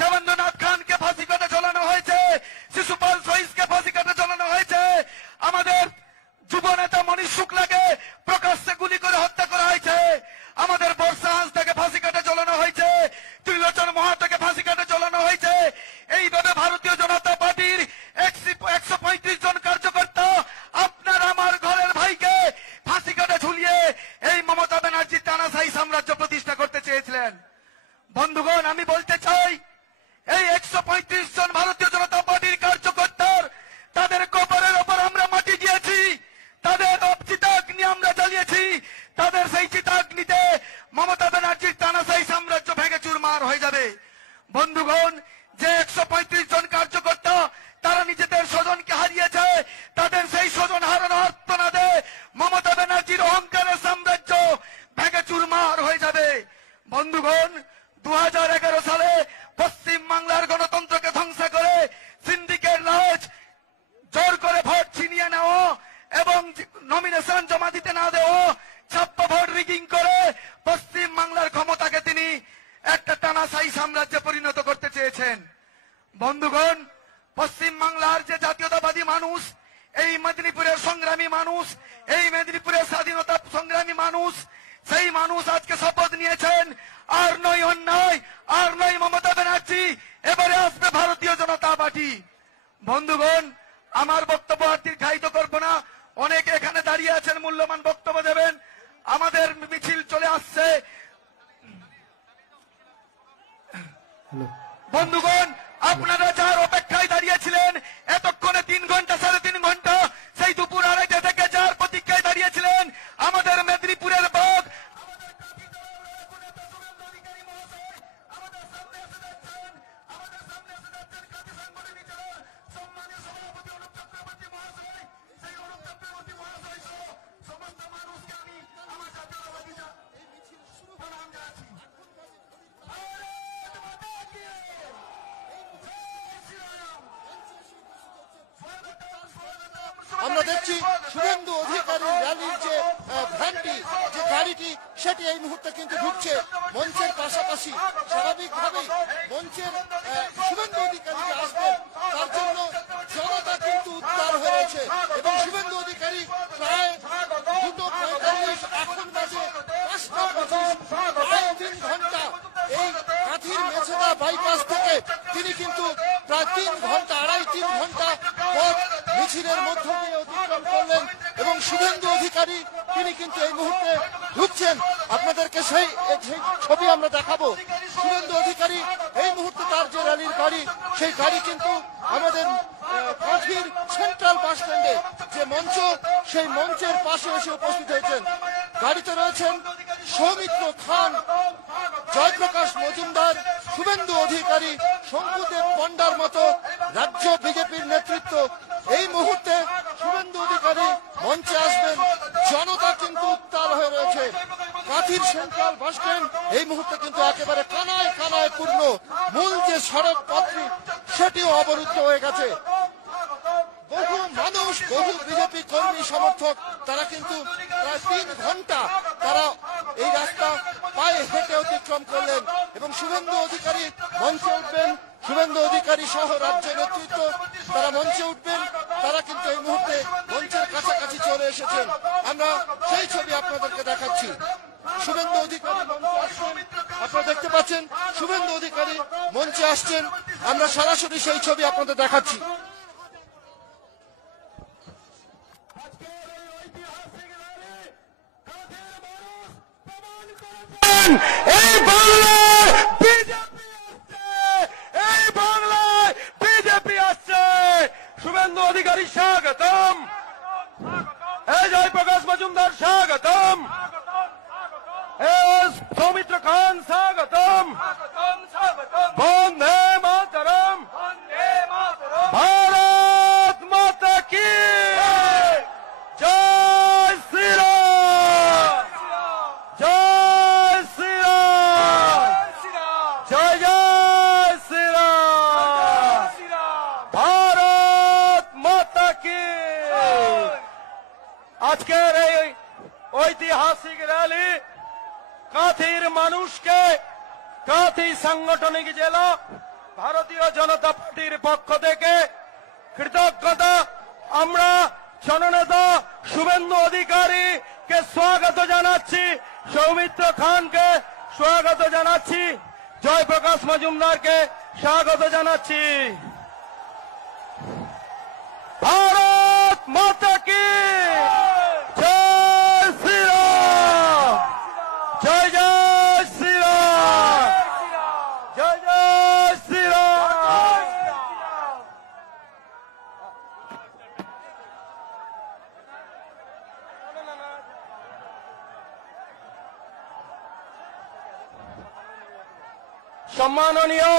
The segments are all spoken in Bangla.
দেবেন্দ্রনাথ খানকে ফাঁসি কাটে ঝোলানো হয়েছে, শিশুপাল সহিসকে ফাঁসি কাটে ঝোলানো হয়েছে, আমাদের যুব নেতা মনীষ শুক্লাকে প্রকাশ্যে গুলি করে হত্যা করা হয়েছে, আমাদের বর্ষা হাঁসদাকে ফাঁসি কাটে ঝোলানো হয়েছে, ত্রিলোচন মহাতাকে ফাঁসি কাটে ঝোলানো হয়েছে। এইভাবে ভারতীয় জনতা পার্টির 135 জন কার্যকর্তা আপনার আমার ঘরের ভাইকে ফাঁসি কাটে ঝুলিয়ে এই মমতা ব্যানার্জি তানাশাহী সাম্রাজ্য প্রতিষ্ঠা করতে চেয়েছিলেন। বন্ধুগণ, আমি বলতে চাই, এই 135 জন ভারতীয় জনতা পার্টির কার্যকর্তার তাদের কবরের ওপর আমরা মাটি দিয়েছি, তাদের চিতাগ্নি আমরা জ্বালিয়েছি, তাদের সেই চিতাগ্নিতে মমতা ব্যানার্জির তানাশাহী সাম্রাজ্য ভেঙে চুরমার হয়ে যাবে। বন্ধুগণ, যে 135 জন কার্যকর্তা তারা নিজেদের স্বজনকে হারিয়েছে, তাদের সেই স্বজন হারানো আর্তনাদে মমতা ব্যানার্জির অহংকারের সাম্রাজ্য ভেঙে চুরমার হয়ে যাবে। বন্ধুগণ, 2011 সালে পশ্চিম বাংলার গণতন্ত্রকে ধ্বংস করে সিন্ডিকেট রাজ, জোর করে ভোট ছিনিয়ে নেওয়া এবং নমিনেশন জমা দিতে না দেওয়া, ছাপ্পা ভোট রিগিং করে পশ্চিম বাংলার ক্ষমতাকে তিনি একটা তানাশাহী সাম্রাজ্যে পরিণত করতে চেয়েছেন। বন্ধুগণ, পশ্চিম বাংলার যে জাতীয়তাবাদী মানুষ, এই মেদিনীপুরের সংগ্রামী মানুষ, এই মেদিনীপুরের স্বাধীনতা সংগ্রামী মানুষ, সেই মানুষ আজকে শপথ নিয়েছেন, আর নয় অন্যায়, আর নয় মমতা ব্যানার্জি, এবারে আসবে ভারতীয় জনতা পার্টি। বন্ধুগণ, আমার বক্তব্য আর দীর্ঘায়িত করব না, অনেকে এখানে দাঁড়িয়ে আছেন, মূল্যবান বক্তব্য দেবেন। আমাদের মিছিল চলে আসছে। বন্ধুগণ, আপনারা যার অপেক্ষায় দাঁড়িয়েছিলেন এতক্ষণে 3 ঘন্টা 3.5 ঘন্টা, সেই দুপুর 2:30 থেকে যার প্রতীক্ষায় দাঁড়িয়েছিলেন আমাদের মেদিনীপুরের বাঘ, আমরা দেখছি শুভেন্দু অধিকারীর র্যালির যে ভ্যানটি, যে গাড়িটি, সেটি এই মুহূর্তে কিন্তু ঢুকছে মঞ্চের পাশাপাশি। স্বাভাবিকভাবেই মঞ্চের শুভেন্দু অধিকারী যে আসবেন তার জন্য জনতা কিন্তু উত্তাল হয়েছে এবং শুভেন্দু অধিকারী প্রায় 2:45, এখন বাজে 5:25, প্রায় 3 ঘন্টা এই কাঁথির মেছেদা বাইপাস থেকে তিনি কিন্তু প্রায় 3 ঘন্টা 2.5-3 ঘন্টা পথ মিছিলের মধ্য দিয়ে অতিক্রম করলেন এবং শুভেন্দু অধিকারী তিনি কিন্তু এই মুহূর্তে ঢুকছেন। আপনাদেরকে সেই ছবি আমরা দেখাবো। শুভেন্দু অধিকারী এই মুহূর্তে তার যে র্যালির গাড়ি, সেই গাড়ি কিন্তু আমাদের কাঁথির সেন্ট্রাল বাস স্ট্যান্ডে যে মঞ্চ, সেই মঞ্চের পাশে এসে উপস্থিত হয়েছেন। গাড়িতে রয়েছেন সৌমিত্র খান, জয়প্রকাশ মজুমদার, শুভেন্দু অধিকারী, শঙ্কুদেব পণ্ডার মতো রাজ্য বিজেপির নেতৃত্ব। এই মুহূর্তে শুভেন্দু অধিকারী মঞ্চে আসবেন। জনতা কিন্তু উত্তাল হয়ে রয়েছে। কাঁথির সেন্ট্রাল বাস স্ট্যান্ড এই মুহূর্তে কিন্তু একেবারে কানায় কানায় পূর্ণ। মূল যে সড়ক পথটি সেটিও অবরুদ্ধ হয়ে গেছে। বহু মানুষ, বহু বিজেপি কর্মী সমর্থক তারা কিন্তু প্রায় 3 ঘন্টা তারা এই রাস্তা পায়ে হেঁটে অতিক্রম করলেন এবং শুভেন্দু অধিকারী মঞ্চে উঠবেন। শুভেন্দু অধিকারী সহ রাজ্য নেতৃত্ব তারা মঞ্চে উঠবেন। তারা কিন্তু এই মুহূর্তে মঞ্চের কাছাকাছি চলে এসেছেন। আমরা সেই ছবি আপনাদেরকে দেখাচ্ছি। শুভেন্দু অধিকারী মঞ্চে আসছেন, আপনারা দেখতে পাচ্ছেন শুভেন্দু অধিকারী মঞ্চে আসছেন। আমরা সরাসরি সেই ছবি আপনাদের দেখাচ্ছি। এই বাংলায় বিজেপি আসছে, এই বাংলায় বিজেপি আসছে। শুভেন্দু অধিকারী স্বাগতম, এই জয়প্রকাশ মজুমদার স্বাগতম, সৌমিত্র খান স্বাগতম, বন্দে মাতরম, ভারত মাতা কি জয় শ্রীরাম, জয় শ্রীরাম, জয় জয় শ্রীরাম, ভারত মাতা কি। আজকের এই ঐতিহাসিক র্যালি কাঁথির মানুষকে কাঁথি সাংগঠনিক জেলা ভারতীয় জনতা পার্টির পক্ষ থেকে কৃতজ্ঞতা। আমরা জননেতা শুভেন্দু অধিকারীকে স্বাগত জানাচ্ছি, সৌমিত্র খানকে স্বাগত জানাচ্ছি, জয়প্রকাশ মজুমদারকে স্বাগত জানাচ্ছি। ভারত মাতা কি জয় শ্রীরাম, জয় জয় শ্রীরাম, জয় জয় শ্রীরাম। সম্মাননীয়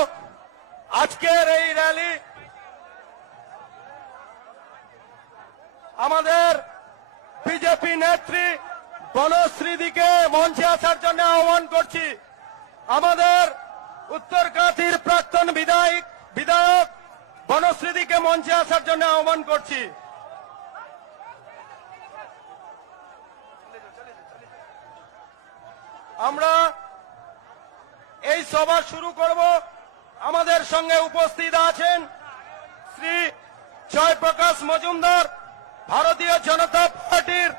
আজকের এই র্যালি আমাদের বিজেপি নেত্রী বনশ্রীদিকে মঞ্চে আসার জন্য আহ্বান করছি। আমাদের উত্তর কাঁথির প্রাক্তন বিধায়ক বনশ্রীদিকে মঞ্চে আসার জন্য আহ্বান করছি। আমরা এই সভা শুরু করব। আমাদের সঙ্গে উপস্থিত আছেন শ্রী জয়প্রকাশ মজুমদার, ভারতীয় জনতা পার্টির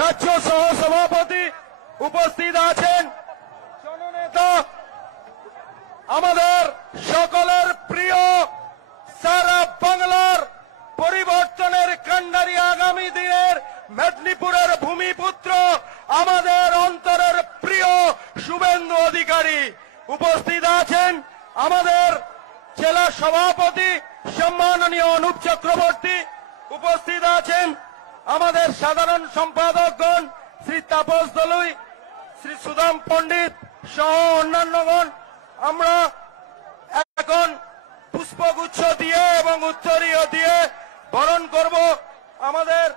রাজ্য সহ সভাপতি। উপস্থিত আছেন জননেতা, আমাদের সকলের প্রিয়, সারা বাংলার পরিবর্তনের কান্ডারি, আগামী দিনের মেদিনীপুরের ভূমিপুত্র, আমাদের অন্তরের প্রিয় শুভেন্দু অধিকারী। উপস্থিত আছেন আমাদের জেলা সভাপতি সম্মাননীয় অনুপ চক্রবর্তী। উপস্থিত আছেন আমাদের সাধারণ সম্পাদকগণ শ্রী তাপস দলুই, শ্রী সুদাম পণ্ডিত সহ অন্যান্যগণ। আমরা এখন পুষ্পগুচ্ছ দিয়ে এবং উত্তরীয় দিয়ে বরণ করব আমাদের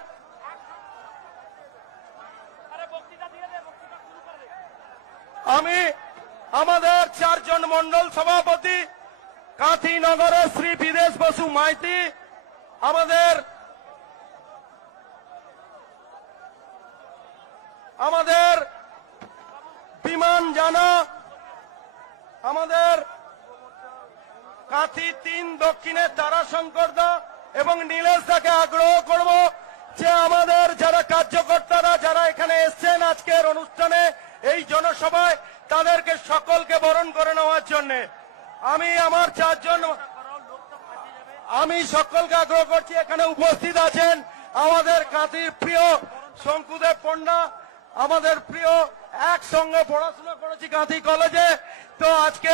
আমাদের চারজন মন্ডল সভাপতি, কাঁথি নগরের শ্রী বিদেশ বসু মাইতি, আমাদের বিমান জানা, আমাদের কাঁথি 3 দক্ষিণের তারাশঙ্কর দা এবং নীলেশ দাকে আগ্রহ করব যে আমাদের যারা কার্যকর্তারা যারা এখানে এসছেন আজকের অনুষ্ঠানে এই জনসভায়, তাদেরকে সকলকে বরণ করে নেওয়ার জন্য আমি সকলকে আগ্রহ করছি। এখানে উপস্থিত আছেন আমাদের কাঁথির প্রিয় শঙ্কুদেব পণ্ডা, আমাদের প্রিয়, একসঙ্গে পড়াশোনা করেছি কাঁথি কলেজে। তো আজকে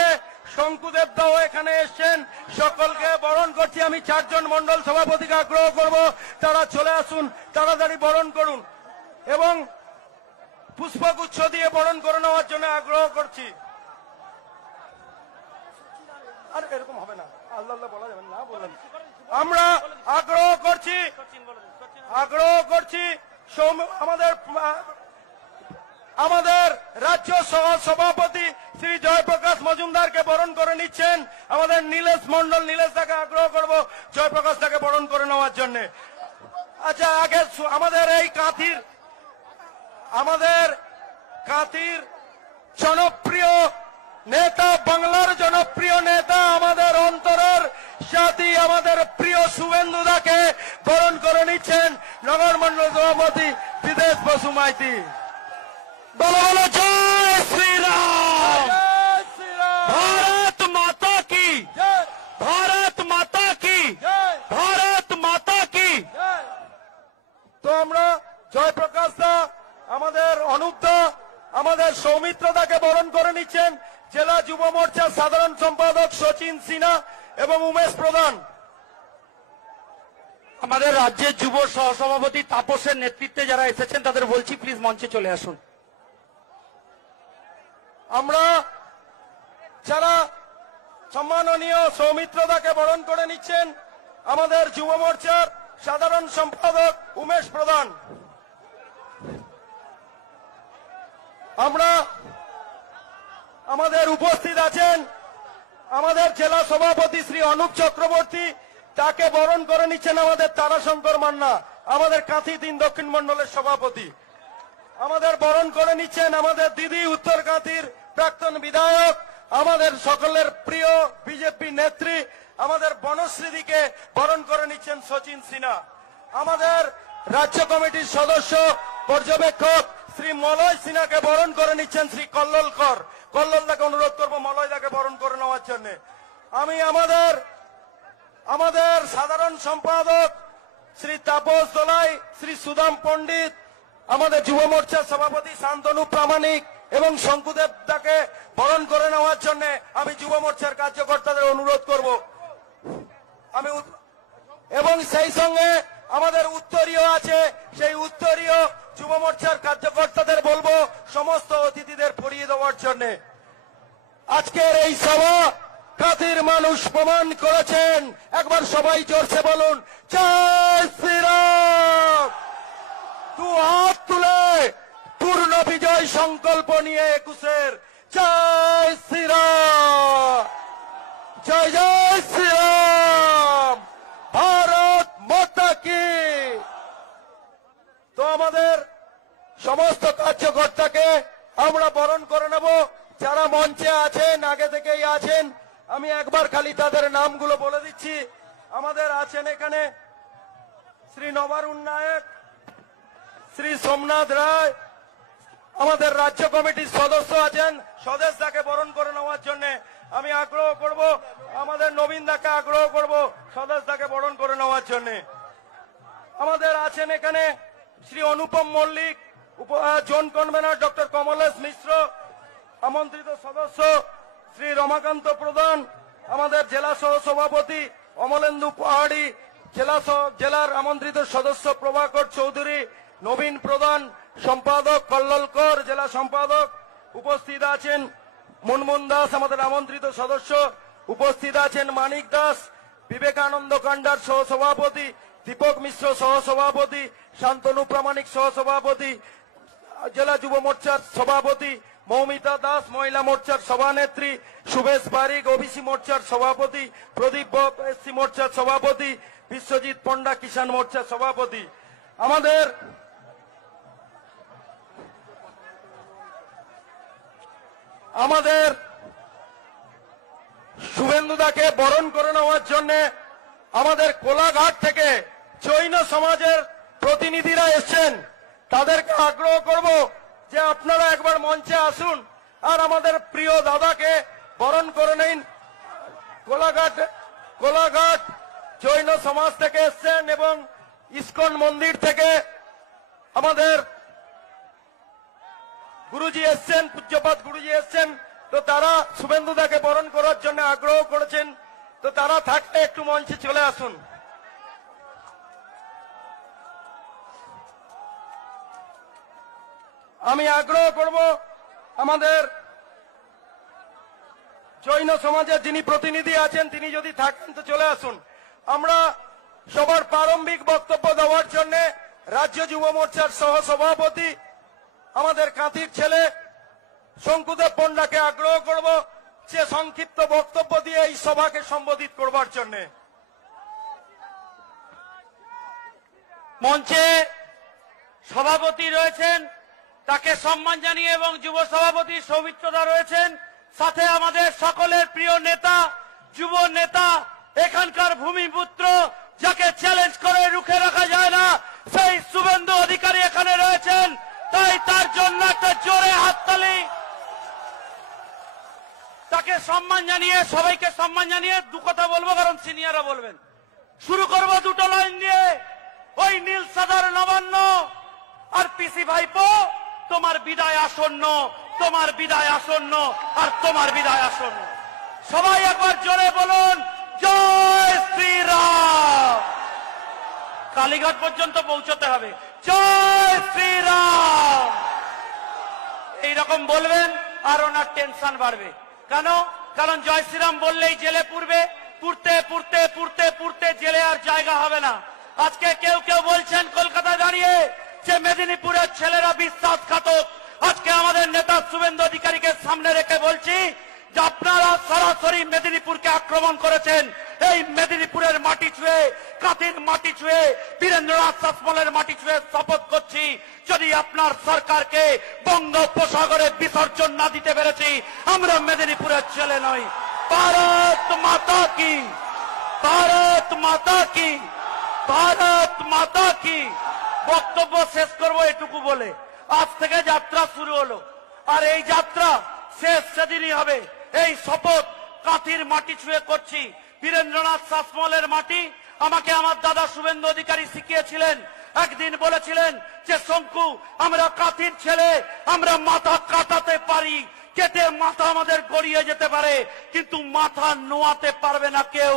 শঙ্কুদেব দাও এখানে এসছেন, সকলকে বরণ করছি। আমি চারজন মন্ডল সভাপতিকে আগ্রহ করব তারা চলে আসুন, তাড়াতাড়ি বরণ করুন এবং পুষ্পগুচ্ছ দিয়ে বরণ করে নেওয়ার জন্য আগ্রহ করছি। আর এরকম হবে না, আল্লাহ আল্লাহ বলা যাবে না, বলেন। আমরা আগ্রহ করছি আমাদের রাজ্য সহ সভাপতি শ্রী জয়প্রকাশ মজুমদারকে বরণ করে নিচ্ছেন। আমাদের নীলেশ মন্ডল, নীলেশ দাকে আগ্রহ করব জয়প্রকাশ দাকে বরণ করে নেওয়ার জন্য। আচ্ছা, আগে আমাদের কাঁথির জনপ্রিয় নেতা, বাংলার জনপ্রিয় নেতা, আমাদের অন্তরের সাথী, আমাদের প্রিয় শুভেন্দু দাকে বরণ করে নিচ্ছেন নগর মন্ডল সভাপতি বিদেশ বসু মাইতি। বলো বলো জয় শ্রীরাম, ভারত মাতা কি, ভারত মাতা কি, ভারত মাতা কি। তো আমরা জয়প্রকাশ দা, আমাদের অনুপ দা, আমাদের সৌমিত্র দাকে বরণ করে নিচ্ছেন জেলা যুব মোর্চার সাধারণ সম্পাদক সচিন সিনহা এবং উমেশ প্রধান। আমাদের রাজ্যের যুব সহসভাপতি তাপসের নেতৃত্বে যারা এসেছেন তাদের বলছি প্লিজ মঞ্চে চলে আসুন। আমরা যারা সম্মাননীয় সৌমিত্র দাকে বরণ করে নিচ্ছেন আমাদের যুব মোর্চার সাধারণ সম্পাদক উমেশ প্রধান। আমরা আমাদের উপস্থিত আছেন আমাদের জেলা সভাপতি শ্রী অনুপ চক্রবর্তী, তাকে বরণ করে নিচ্ছেন আমাদের তারাশঙ্কর মান্না, আমাদের কাঁথি 3 দক্ষিণ মন্ডলের সভাপতি। আমাদের বরণ করে নিচ্ছেন আমাদের দিদি উত্তর কাঁথির প্রাক্তন বিধায়ক আমাদের সকলের প্রিয় বিজেপি নেত্রী আমাদের বনশ্রীদিকে বরণ করে নিচ্ছেন সচিন সিনহা। আমাদের রাজ্য কমিটির সদস্য পর্যবেক্ষক শ্রী মলয় সিনহাকে বরণ করে নিচ্ছেন শ্রী কল্লোল কর। কল্লোলদাকে অনুরোধ করবো মলয়দাকে বরণ করে নেওয়ার জন্য। আমি আমাদের সাধারণ সম্পাদক শ্রী তাপস দোলাই, শ্রী সুদাম পণ্ডিত, আমাদের যুব মোর্চার সভাপতি শান্তনু প্রামাণিক এবং শঙ্কুদেব দাকে বরণ করে নেওয়ার জন্য আমি যুব মোর্চার কার্যকর্তাদের অনুরোধ করব। এবং সেই সঙ্গে আমাদের উত্তরীয় আছে, সেই উত্তরীয় যুব মোর্চার কার্যকর্তাদের বলবো সমস্ত অতিথিদের পরিয়ে দেওয়ার জন্য। আজকের এই সভা কাঁথির মানুষ প্রমাণ করেছেন। একবার সবাই জোরসে বলুন জয় শ্রীরাম। দু হাত তুলে পূর্ণ বিজয় সংকল্প নিয়ে 21-এর জয় শ্রীরাম, জয় জয় শ্রীরাম, ভারত মাতা কি। তো আমাদের সমস্ত কার্যকর্তাকে আমরা বরণ করে নেব। যারা মঞ্চে আছেন, আগে থেকেই আছেন, আমি একবার খালি তাদের নামগুলো বলে দিচ্ছি। আমাদের আছেন এখানে শ্রী নবারুণ নায়ক, শ্রী সোমনাথ রায়, আমাদের রাজ্য কমিটির সদস্য আছেন স্বদেশ দাকে বরণ করে নেওয়ার জন্য আমি আগ্রহ করব। আমাদের নবীন দাকে আগ্রহ করব স্বদেশ দাকে বরণ করে নেওয়ার জন্য। আমাদের আছেন এখানে Shri Anupam Mallick, zone convenor doctor Kamlesh Mishra, আমন্ত্রিত সদস্য শ্রী রমাকান্ত প্রধান, আমাদের জেলা সহসভাপতি অমলেন্দু পাহাড়ি, জেলার আমন্ত্রিত সদস্য প্রভাকর চৌধুরী, নবীন প্রধান, সম্পাদক কল্লোলকর, জেলা সম্পাদক উপস্থিত আছেন মুনমুন দাস, আমাদের আমন্ত্রিত সদস্য উপস্থিত আছেন মানিক দাস, বিবেকানন্দ কান্ডার সহসভাপতি, দীপক মিশ্র সহসভাপতি, শান্তনু প্রামাণিক সহসভাপতি, জেলা যুব মোর্চার সভাপতি মৌমিতা দাস, মহিলা মোর্চার সভানেত্রী সুবেশ বারিক, ওবিসি মোর্চার সভাপতি প্রদীপ বক, এসসি মোর্চার সভাপতি বিশ্বজিৎ পণ্ডা, কিষাণ মোর্চার সভাপতি। আমাদের শুভেন্দুদাকে বরণ করে নেওয়ার জন্য আমাদের কোলাঘাট থেকে জৈন সমাজের প্রতিনিধিরা এসেছেন। তাদেরকে আগ্রহ করব যে আপনারা একবার মঞ্চে আসুন আর আমাদের প্রিয় দাদাকে বরণ করে নিন। কোলাঘাট জৈন সমাজ থেকে এসেছেন এবং ইসকন মন্দির থেকে আমাদের গুরুজি এসছেন, পূজ্যপাত গুরুজি এসছেন। তো তারা শুভেন্দুদাকে বরণ করার জন্য আগ্রহ করেছেন। তো তারা থাকতে একটু মঞ্চে চলে আসুন। আমি আগ্রহ করব আমাদের জৈন সমাজের যিনি প্রতিনিধি আছেন তিনি যদি থাকেন তো চলে আসুন। আমরা সবার প্রারম্ভিক বক্তব্য দেওয়ার জন্য রাজ্য যুব মোর্চার সহসভাপতি আমাদের কাঁথির ছেলে শঙ্কুদেব পণ্ডাকে আগ্রহ করব যে সংক্ষিপ্ত বক্তব্য দিয়ে এই সভাকে সম্বোধিত করবার জন্য। মঞ্চে সভাপতি রয়েছেন, তাকে সম্মান জানিয়ে, এবং যুব সভাপতি সৌমিত্রদা রয়েছেন, সাথে আমাদের সকলের প্রিয় নেতা, যুব নেতা, এখানকার ভূমিপুত্র, যাকে চ্যালেঞ্জ করে রুখে রাখা যায় না, সেই শুভেন্দু অধিকারী এখানে রয়েছেন। তাই তার জন্য একটা জোরে হাততালি। তাকে সম্মান জানিয়ে, সবাইকে সম্মান জানিয়ে দু কথা বলবো, কারণ সিনিয়ররা বলবেন। শুরু করব দুটো লাইন দিয়ে। ওই নীল সাদার নবান্ন আর পিসি ভাইপো, তোমার বিদায় আসন্ন, তোমার বিদায় আসন্ন, আর তোমার বিদায় আসন্ন। সবাই একবার জোরে বলুন জয় শ্রীরাম। কালীঘাট পর্যন্ত পৌঁছতে হবে। জয় শ্রীরাম এইরকম বলবেন আর ওনার টেনশন বাড়বে। কেন? কারণ জয় শ্রীরাম বললেই জেলে পুরবে, পুরতে জেলে আর জায়গা হবে না। আজকে কেউ কেউ বলছেন কলকাতায় দাঁড়িয়ে যে মেদিনীপুরের ছেলেরা বিশ্বাসঘাতক। আজকে আমাদের নেতা শুভেন্দু অধিকারীকে সামনে রেখে বলছি যে আপনারা সরাসরি মেদিনীপুরকে আক্রমণ করেছেন। এই মেদিনীপুরের মাটি মাটি ছুঁয়ে, কাঁথির মাটি ছুঁয়ে, বীরেন্দ্রনাথ শাসমলের মাটি ছুঁয়ে শপথ করছি, যদি আপনার সরকারকে বঙ্গোপসাগরে বিসর্জন না দিতে পেরেছি, আমরা মেদিনীপুরের ছেলে নই। ভারত মাতা কি, ভারত মাতা কি, ভারত মাতা কি। বক্তব্য শেষ করবো এটুকু বলে, আজ থেকে যাত্রা শুরু হলো, আর এই যাত্রা শেষ সেদিনই হবে। এই শপথ কাঁথির মাটি ছুঁয়ে করছি, বীরেন্দ্রনাথ শাসমলের মাটি। আমাকে আমার দাদা শুভেন্দু অধিকারী শিখিয়েছিলেন, একদিন বলেছিলেন যে শঙ্কু, আমরা কাঁথির ছেলে, আমরা মাথা কাটাতে পারি, কেটে মাথা আমাদের গড়িয়ে যেতে পারে, কিন্তু মাথা নোয়াতে পারবে না কেউ,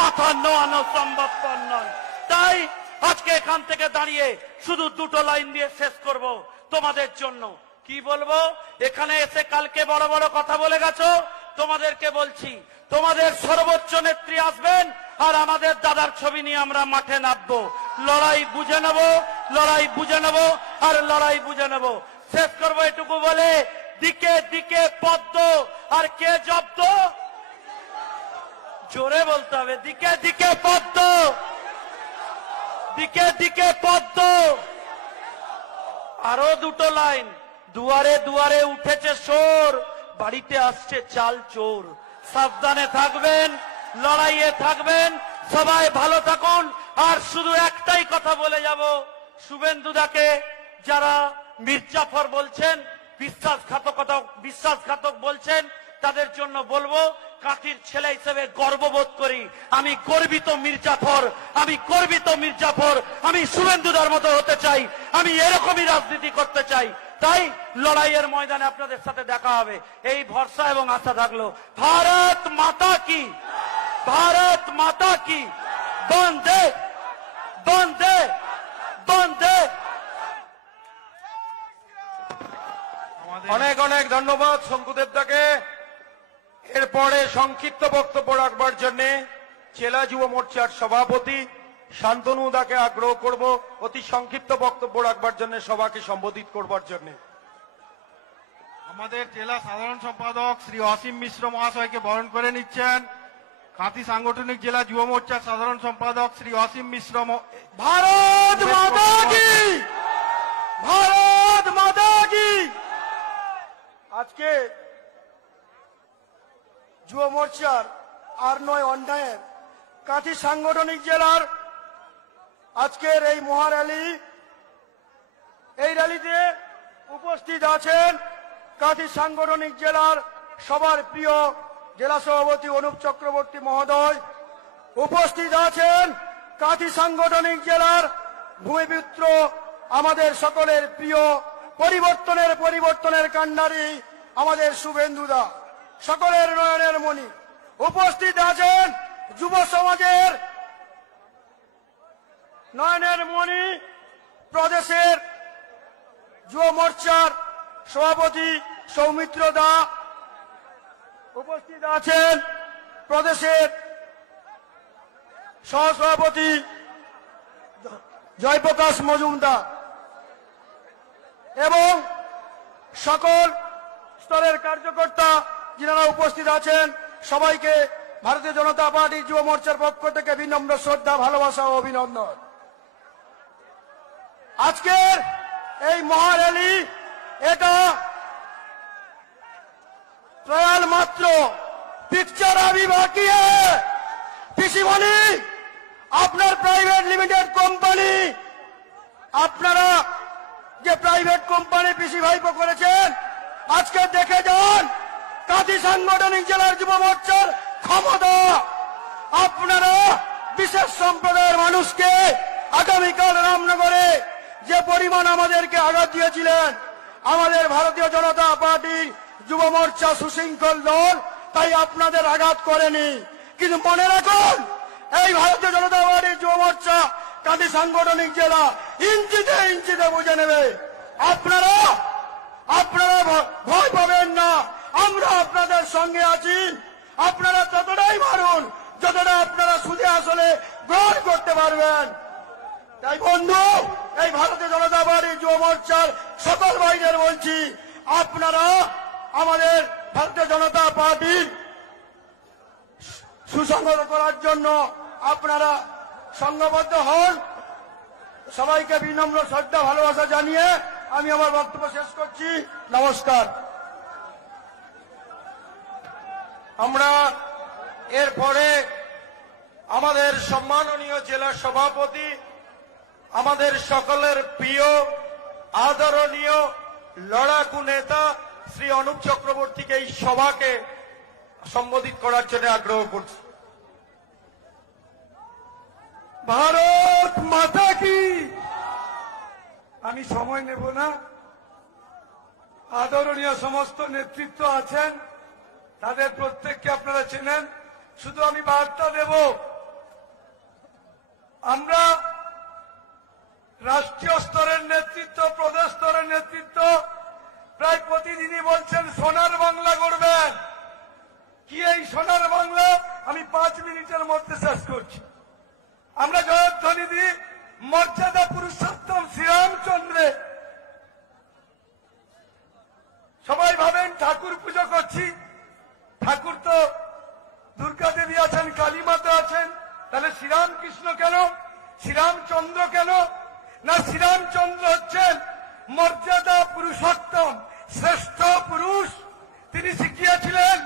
মাথা নোয়ানো সম্ভবপর নয়। তাই আজকে এখান থেকে দাঁড়িয়ে শুধু দুটো লাইন দিয়ে শেষ করব তোমাদের জন্য। কি বলবো, এখানে এসে কালকে বড় বড় কথা বলে গেছো, তোমাদেরকে বলছি, তোমাদের সর্বোচ্চ নেত্রী আসবেন, আর আমাদের দাদার ছবি নিয়ে আমরা মাঠে নামবো। লড়াই বুঝে নেব, লড়াই বুঝে নেব, আর লড়াই বুঝে নেব। শেষ করবো এটুকু বলে, দিকে দিকে পদ্ম, আর কে জব্দ, জোরে বলতে হবে, দিকে দিকে পদ্ম, দিকে দিকে পদ্ম। আরো দুটো লাইন, দুয়ারে দুয়ারে উঠেছে শোর, বাড়িতে আসছে চাল চোর। সাবধানে থাকবেন, লড়াইয়ে থাকবেন, সবাই ভালো থাকুন। আর শুধু একটাই কথা বলে যাব, শুভেন্দুদাকে যারা মির্জাফর বলছেন, বিশ্বাসঘাতক বলছেন, তাদের জন্য বলবো, কাঁথির ছেলে হিসেবে গর্ববোধ করি। আমি গর্বিত মির্জাফর, আমি গর্বিত মির্জাফর, আমি শুভেন্দুদার মতো হতে চাই, আমি এরকমই রাজনীতি করতে চাই। তাই লড়াইয়ের ময়দানে আপনাদের সাথে দেখা হবে, এই ভরসা এবং আশা থাকলো। ভারত মাতা কি, ভারত মাতা কি, বন্দে বন্দে বন্দে। অনেক অনেক ধন্যবাদ শঙ্কুদেবদাকে। এরপরে সংক্ষিপ্ত বক্তব্য রাখবার জন্য জেলা যুব মোর্চার সভাপতি শান্তনুদাকে আগ্রহ করব অতি সংক্ষিপ্ত বক্তব্য রাখবার জন্য, সভাকে সম্বোধিত করবার জন্য। আমাদের জেলা সাধারণ সম্পাদক শ্রী অসীম মিশ্র মহাশয়কে বরণ করে নিচ্ছেন কাঁথি সাংগঠনিক জেলা যুব মোর্চার সাধারণ সম্পাদক শ্রী অসীম মিশ্র। ভারত মাতা কি, ভারত মাতা কি। আজকে যুব মোর্চার আর নয় অন্যায়ের কাঁথি সাংগঠনিক জেলার আজকের এই মহার্যালি, এই র্যালিতে উপস্থিত আছেন কাঁথি সাংগঠনিক জেলার সবার প্রিয় জেলা সভাপতি অনুপ চক্রবর্তী মহোদয়, উপস্থিত আছেন কাঁথি সাংগঠনিক জেলার ভূমিপুত্র, আমাদের সকলের প্রিয়, পরিবর্তনের কান্ডারি আমাদের শুভেন্দুদা, সকলের নয়নের মণি। উপস্থিত আছেন যুব সমাজের নয়নের মণি, প্রদেশের যুব মোর্চার সভাপতি সৌমিত্র দা, উপস্থিত আছেন প্রদেশের সহসভাপতি জয়প্রকাশ মজুমদার এবং সকল স্তরের কার্যকর্তা যিনারা উপস্থিত আছেন, সবাইকে ভারতীয় জনতা পার্টি যুব মোর্চার পক্ষ থেকে বিনম্র শ্রদ্ধা, ভালোবাসা ও অভিনন্দন। আজকের এই মহার্যালি এটা ट्रायल मात्र, पिक्चर अभी बाकी है। পিসি বলি, আপনার প্রাইভেট লিমিটেড কোম্পানি, আপনারা যে প্রাইভেট কোম্পানি পিসি ভাইপো করেছেন, আজকে দেখে যান কাঁথি সাংগঠনিক জেলার যুব মোর্চার ক্ষমতা। আপনারা বিশেষ সম্প্রদায়ের মানুষকে আগামীকাল রামনগরে যে পরিমাণ আমাদেরকে আঘাত দিয়েছিলেন, আমাদের ভারতীয় জনতা পার্টি যুব মোর্চা সুশৃঙ্খল দল, তাই আপনাদের আঘাত করেনি। কিন্তু মনে রাখুন, এই ভারতীয় জনতা পার্টির যুব মোর্চা কাঁথি সাংগঠনিক জেলা ইঞ্চিতে ইঞ্চিতে বুঝে নেবে। আপনারা ভয় পাবেন না, আমরা আপনাদের সঙ্গে আছি। আপনারা ততটাই মারুন যতটা আপনারা সুদে আসলে গ্রহণ করতে পারবেন। তাই বন্ধু, এই ভারতীয় জনতা পার্টির যুব মোর্চার সকল ভাইদের বলছি, আপনারা আমাদের ভারতীয় জনতা পার্টির সুসংহত করার জন্য আপনারা সংঘবদ্ধ হন। সবাইকে বিনম্র শ্রদ্ধা ভালোবাসা জানিয়ে আমি আমার বক্তব্য শেষ করছি। নমস্কার। আমরা এরপরে আমাদের সম্মাননীয় জেলা সভাপতি, আমাদের সকলের প্রিয় আদরণীয় লড়াকু নেতা শ্রী অনুপ চক্রবর্তীকে এই সভাকে সম্বোধিত করার জন্য আগ্রহ করছি। ভারত মাতা কি। আমি সময় নেব না। আদরণীয় সমস্ত নেতৃত্ব আছেন, তাদের প্রত্যেককে আপনারা চেনেন। শুধু আমি বার্তা দেব, আমরা রাষ্ট্রীয় স্তরের নেতৃত্ব, প্রদেশ স্তরের নেতৃত্ব প্রায় প্রতিদিনই বলছেন সোনার বাংলা গড়বেন। কি এই সোনার বাংলা? আমি 5 মিনিটের মধ্যে শেষ করছি। আমরা জয়ধ্বনি দিই মর্যাদা পুরুষোত্তম শ্রীরামচন্দ্রে। সবাই ভাবেন ঠাকুর পুজো করছি। ঠাকুর তো দুর্গা দেবী আছেন, কালী মাতা আছেন, তাহলে শ্রীরামকৃষ্ণ কেন, শ্রীরামচন্দ্র কেন? না, শ্রীরামচন্দ্র হচ্ছেন মর্যাদা পুরুষোত্তম, শ্রেষ্ঠ পুরুষ। তিনি শিখিয়েছিলেন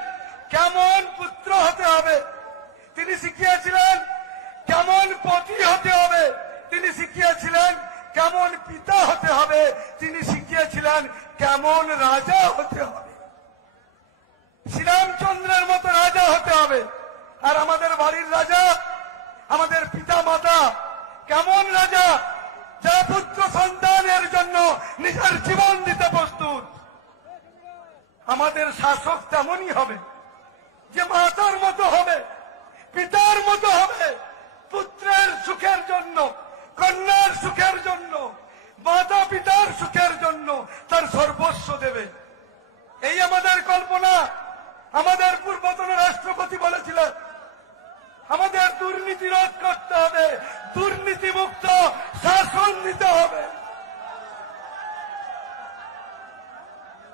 কেমন পুত্র হতে হবে, তিনি শিখিয়েছিলেন কেমন পতি হতে হবে, তিনি শিখিয়েছিলেন কেমন পিতা হতে হবে, তিনি শিখিয়েছিলেন কেমন রাজা হতে হবে। শ্রীরামচন্দ্রের মতো রাজা হতে হবে। আর আমাদের বাড়ির রাজা, আমাদের পিতা মাতা কেমন রাজা? যারা পুত্র সন্তানের জন্য নিজের জীবন দিতে প্রস্তুত। আমাদের শাসক তেমনই হবে, যে মাতার মতো হবে, পিতার মতো হবে, পুত্রের সুখের জন্য, কন্যার সুখের জন্য, মাতা পিতার সুখের জন্য তার সর্বস্ব দেবে। এই আমাদের কল্পনা। আমাদের পূর্বতন রাষ্ট্রপতি বলেছিলেন আমাদের দুর্নীতি রোধ করতে হবে, দুর্নীতিমুক্ত শাসন দিতে হবে।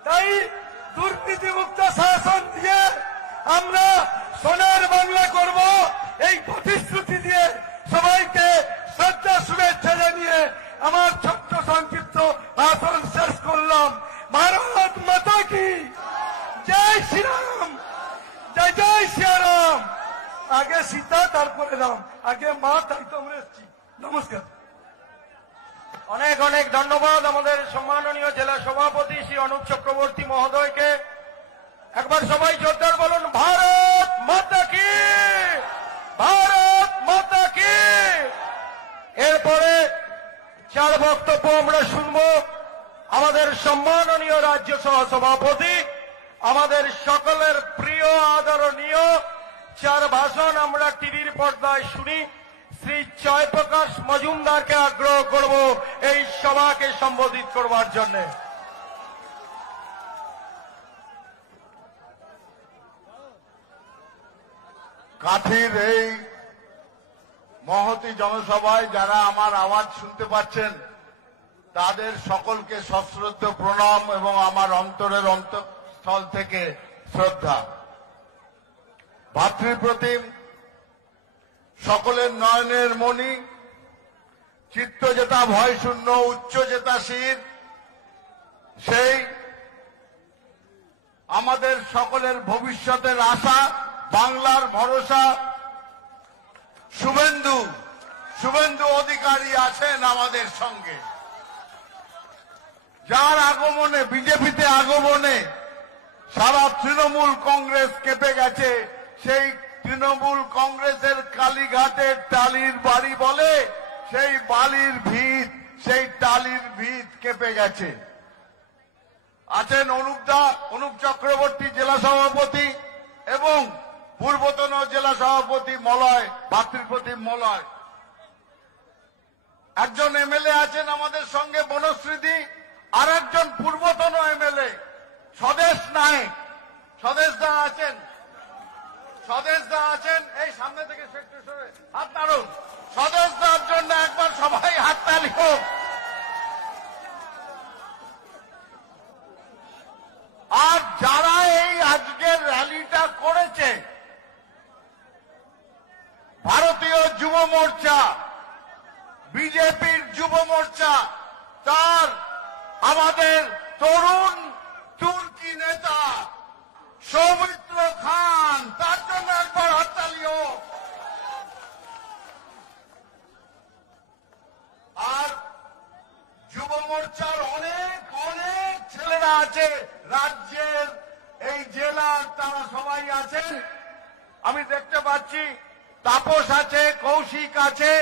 তাই দুর্নীতিমুক্ত শাসন দিয়ে আমরা সোনার বাংলা করব, এই প্রতিশ্রুতি দিয়ে সবাইকে শ্রদ্ধা শুভেচ্ছা জানিয়ে আমার ছোট্ট সংক্ষিপ্ত ভাষণ শেষ করলাম। ভারত মাতা কি জয় শ্রীরাম, জয় জয় শ্রীরাম। আগে সীতা, তারপরে রাম, আগে মা, তাই তো আমরা এসেছি। নমস্কার। অনেক অনেক ধন্যবাদ আমাদের সম্মাননীয় জেলা সভাপতি শ্রী অনুপ চক্রবর্তী মহোদয়কে। একবার সবাই জোরদার বলুন, ভারত মাতা কি, ভারত মাতা কি। এরপরে 4 বক্তব্য আমরা শুনব আমাদের সম্মাননীয় রাজ্য সভাপতি, আমাদের সকলের প্রিয় আদরণীয় 4 ভাষণ আমরা টিভির পর্দায় শুনি। শ্রী জয়প্রকাশ মজুমদারকে আগ্রহ করব এই সভাকে সম্বোধিত করবার জন্য। কাঠির এই মহতী জনসভায় যারা আমার আওয়াজ শুনতে পাচ্ছেন, তাদের সকলকে সশ্রদ্ধ প্রণাম এবং আমার অন্তরের অন্তঃস্থল থেকে শ্রদ্ধা। ভাতৃপ্রতিম, সকলের নয়নের মণি, চিত্ত যেতা ভয় শূন্য, উচ্চ যেতা শির, সেই আমাদের সকলের ভবিষ্যতের আশা, বাংলার ভরসা শুভেন্দু অধিকারী আছেন আমাদের সঙ্গে, যার আগমনে, বিজেপিতে আগমনে সারা তৃণমূল কংগ্রেস কেঁপে গেছে। সেই তৃণমূল কংগ্রেসের কালীঘাটের টালির বাড়ি বলে, সেই বালির ভিত, সেই টালির ভিত কেঁপে গেছে। আছেন অনুপ চক্রবর্তী জেলা সভাপতি এবং পূর্বতন জেলা সভাপতি মলয়, ভাতৃপ্রতিম মলয়। একজন এমএলএ আছেন আমাদের সঙ্গে বনশ্রীদি, আর একজন পূর্বতন এমএলএ স্বদেশ নায়ক, স্বদেশদা আছেন, এই সামনে থেকে হাত নাড়ুন। স্বদেশদার জন্য একবার সবাই হাততালি হোক। আর যারা এই আজকের র্যালিটা করেছে, ভারতীয় যুব মোর্চা, বিজেপির যুব মোর্চা, তার আমাদের তরুণ তুর্কি নেতা সৌমিত্র খান, তার জন্য একবার হাততালি হোক। আর যুব মোর্চার অনেক অনেক ছেলেরা আছে, রাজ্যের এই জেলার, তারা সবাই আছেন। আমি দেখতে পাচ্ছি তাপস আছে, কৌশিক আছে,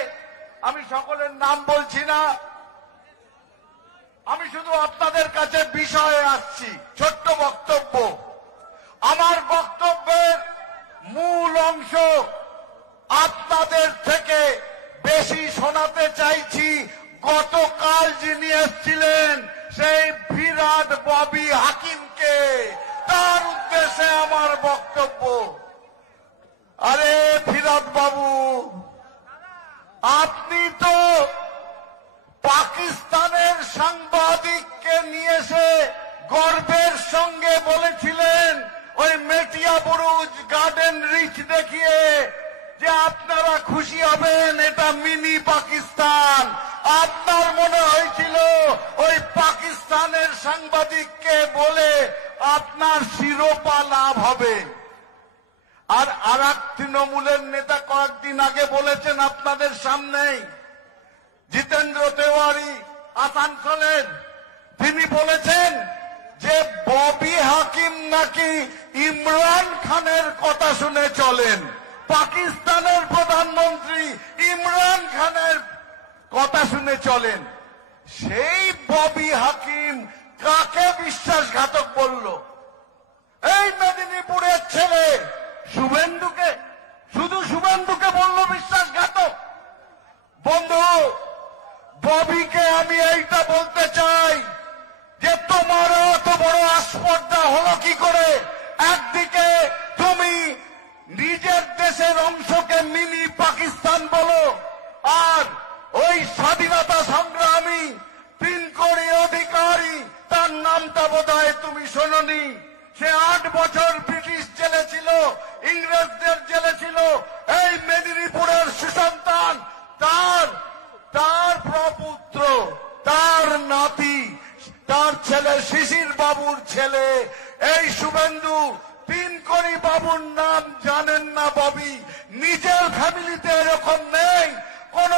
আমি সকলের নাম বলছি না। আমি শুধু আপনাদের কাছে বিষয়ে আসছি, ছোট্ট বক্তব্য। আমার বক্তব্যের মূল অংশ আপনাদের থেকে বেশি শোনাতে চাইছি গতকাল যিনি এসেছিলেন সেই ফিরহাদ ববি হাকিমকে, তার উদ্দেশ্যে আমার বক্তব্য। আরে ফিরহাদ বাবু, আপনি তো পাকিস্তানের সাংবাদিককে নিয়ে এসে গর্বের সঙ্গে বলেছিলেন ওই মেটিয়া বুরুজ গার্ডেন রিচ দেখিয়ে যে আপনারা খুশি হবেন, এটা মিনি পাকিস্তান। আপনার মনে হয়েছিল ওই পাকিস্তানের সাংবাদিককে বলে আপনার শিরোপা লাভ হবে। আর আরেক তৃণমূলের নেতা কয়েকদিন আগে বলেছেন আপনাদের সামনেই, জিতেন্দ্র তেওয়ারি আসানসোলের, তিনি বলেছেন যে ববি হাকিম নাকি ইমরান খানের কথা শুনে চলেন, পাকিস্তানের প্রধানমন্ত্রী ইমরান খানের কথা শুনে চলেন। সেই ববি হাকিম কাকে বিশ্বাসঘাতক বলল? এই মেদিনীপুরের ছেলে শুভেন্দুকে, শুধু শুভেন্দুকে বলল বিশ্বাসঘাতক। বন্ধু, ববিকে আমি এইটা বলতে চাই যে তোমার এত বড় আস্পর্ধা হলো কি করে? একদিকে তুমি নিজের দেশের অংশকে মিনি পাকিস্তান বলো, আর ওই স্বাধীনতা সংগ্রামী 3 কোটি অধিকারী, তার নামটা বোধহয় তুমি শোনোনি, সে 8 বছর ব্রিটিশ জেলে ছিল, ইংরেজদের জেলে ছিল। এই মেদিনীপুরের সুসন্তান, তার প্রপুত্র, তার নাতি, তার ছেলে শিশির বাবুর ছেলে এই শুভেন্দু 3 কোটি বাবুর নাম জানেন না ববি? নিজের ফ্যামিলিতে এরকম নেই, কোন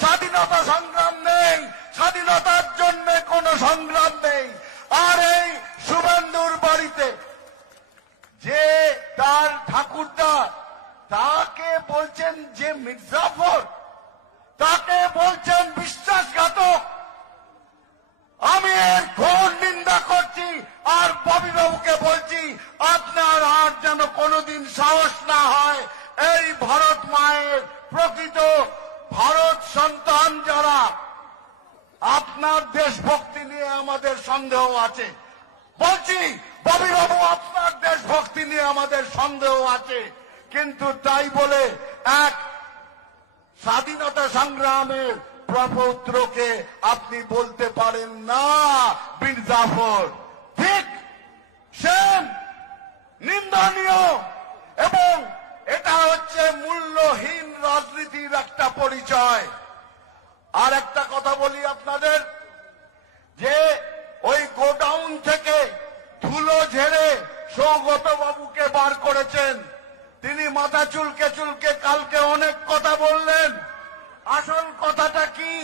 স্বাধীনতা সংগ্রাম নেই, স্বাধীনতার জন্য কোন সংগ্রাম নেই। আর এই শুভেন্দুর বাড়িতে যে তার ঠাকুরদা, তাকে বলছেন যে মির্জাফর, তাকে বলছেন বিশ্বাসঘাতক। আমি এর ঘোর নিন্দা করছি। আর ববি বাবুকে বলছি, আপনার আর যেন কোনোদিন সাহস না হয় এই ভারত মায়ের প্রকৃত ভারত সন্তান যারা, আপনার দেশভক্তি নিয়ে আমাদের সন্দেহ আছে। বলছি ববি বাবু, আপনার দেশভক্তি নিয়ে আমাদের সন্দেহ আছে, কিন্তু তাই বলে এক স্বাধীনতা সংগ্রামের প্রপৌত্রকে আপনি বলতে পারেন না বীর জাফর। ঠিক, সেম, নিন্দনীয়, এবং এটা হচ্ছে মূল্যহীন রাজনীতির একটা পরিচয়। আর একটা কথা বলি আপনাদের, যে ওই গোডাউন থেকে ধুলো ঝেড়ে সৌগত বাবুকে বার করেছেন, তিনি মাথা চুলকে চুলকে কালকে অনেক কথা বললেন। আসল কথাটা কি?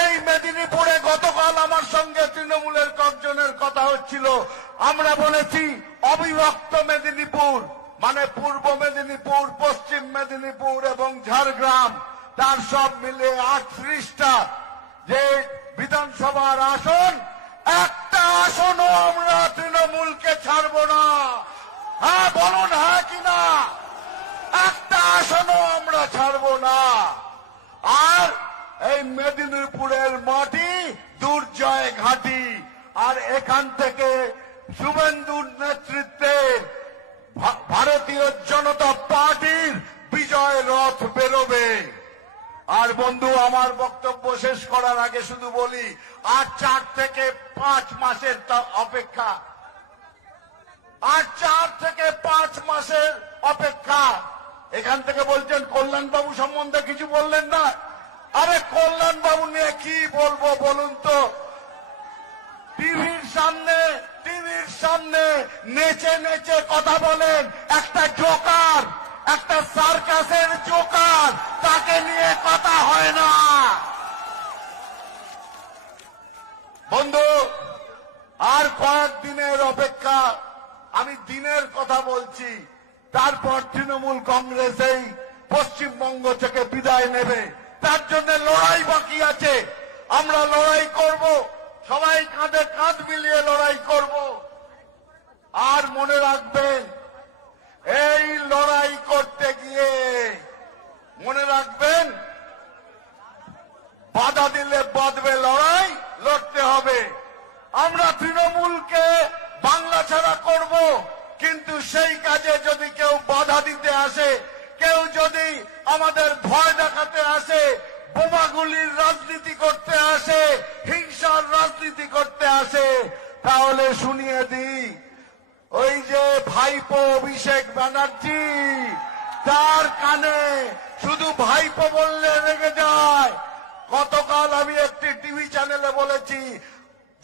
এই মেদিনীপুরে গতকাল আমার সঙ্গে তৃণমূলের কয়েকজনের কথা হচ্ছিল। আমরা বলেছি অবিভক্ত মেদিনীপুর, মানে পূর্ব মেদিনীপুর, পশ্চিম মেদিনীপুর এবং ঝাড়গ্রাম, তার সব মিলে 38টা যে বিধানসভার আসন, একটা আসনও আমরা তৃণমূলকে ছাড়ব না। হ্যাঁ বলুন, হ্যাঁ কিনা? একটা আসনও আমরা ছাড়ব না। আর এই মেদিনীপুরের মাটি দুর্জয় ঘাঁটি, আর এখান থেকে শুভেন্দুর নেতৃত্বে ভারতীয় জনতা পার্টির বিজয় রথ বেরোবে। আর বন্ধু, আমার বক্তব্য শেষ করার আগে শুধু বলি, আর 4 থেকে 5 মাসের অপেক্ষা, আর 4 থেকে 5 মাসের অপেক্ষা। এখান থেকে বলছেন কল্যাণবাবু সম্বন্ধে কিছু বললেন না। আরে কল্যাণবাবু নিয়ে কি বলবো বলুন তো? টিভির সামনে নেচে নেচে কথা বলেন, একটা জোকার, একটা সার্কাসের জোকার, তাকে নিয়ে কথা হয় না। বন্ধু, আর কয়েকদিনের অপেক্ষা, আমি দিনের কথা বলছি, তারপর তৃণমূল কংগ্রেস এই পশ্চিমবঙ্গ থেকে বিদায় নেবে। তার জন্য লড়াই বাকি আছে, আমরা লড়াই করব, সবাই কাঁধে কাঁধ মিলিয়ে লড়াই করব। আর মনে রাখবেন, এই লড়াই করতে গিয়ে মনে রাখবেন, বাধা দিলে বাঁধবে লড়াই, লড়তে হবে। আমরা তৃণমূলকে বাংলা ছাড়া করব, কিন্তু সেই কাজে যদি কেউ বাধা দিতে আসে, কেউ যদি আমাদের ভয় দেখাতে আসে, বোমাগুলির রাজনীতি করতে আসে, হিংসার রাজনীতি করতে আসে, তাহলে শুনিয়ে দিই, ওই যে ভাইপো অভিষেক ব্যানার্জি, তার কানে শুধু ভাইপো বললে রেগে যায়। গতকাল আমি একটি টিভি চ্যানেলে বলেছি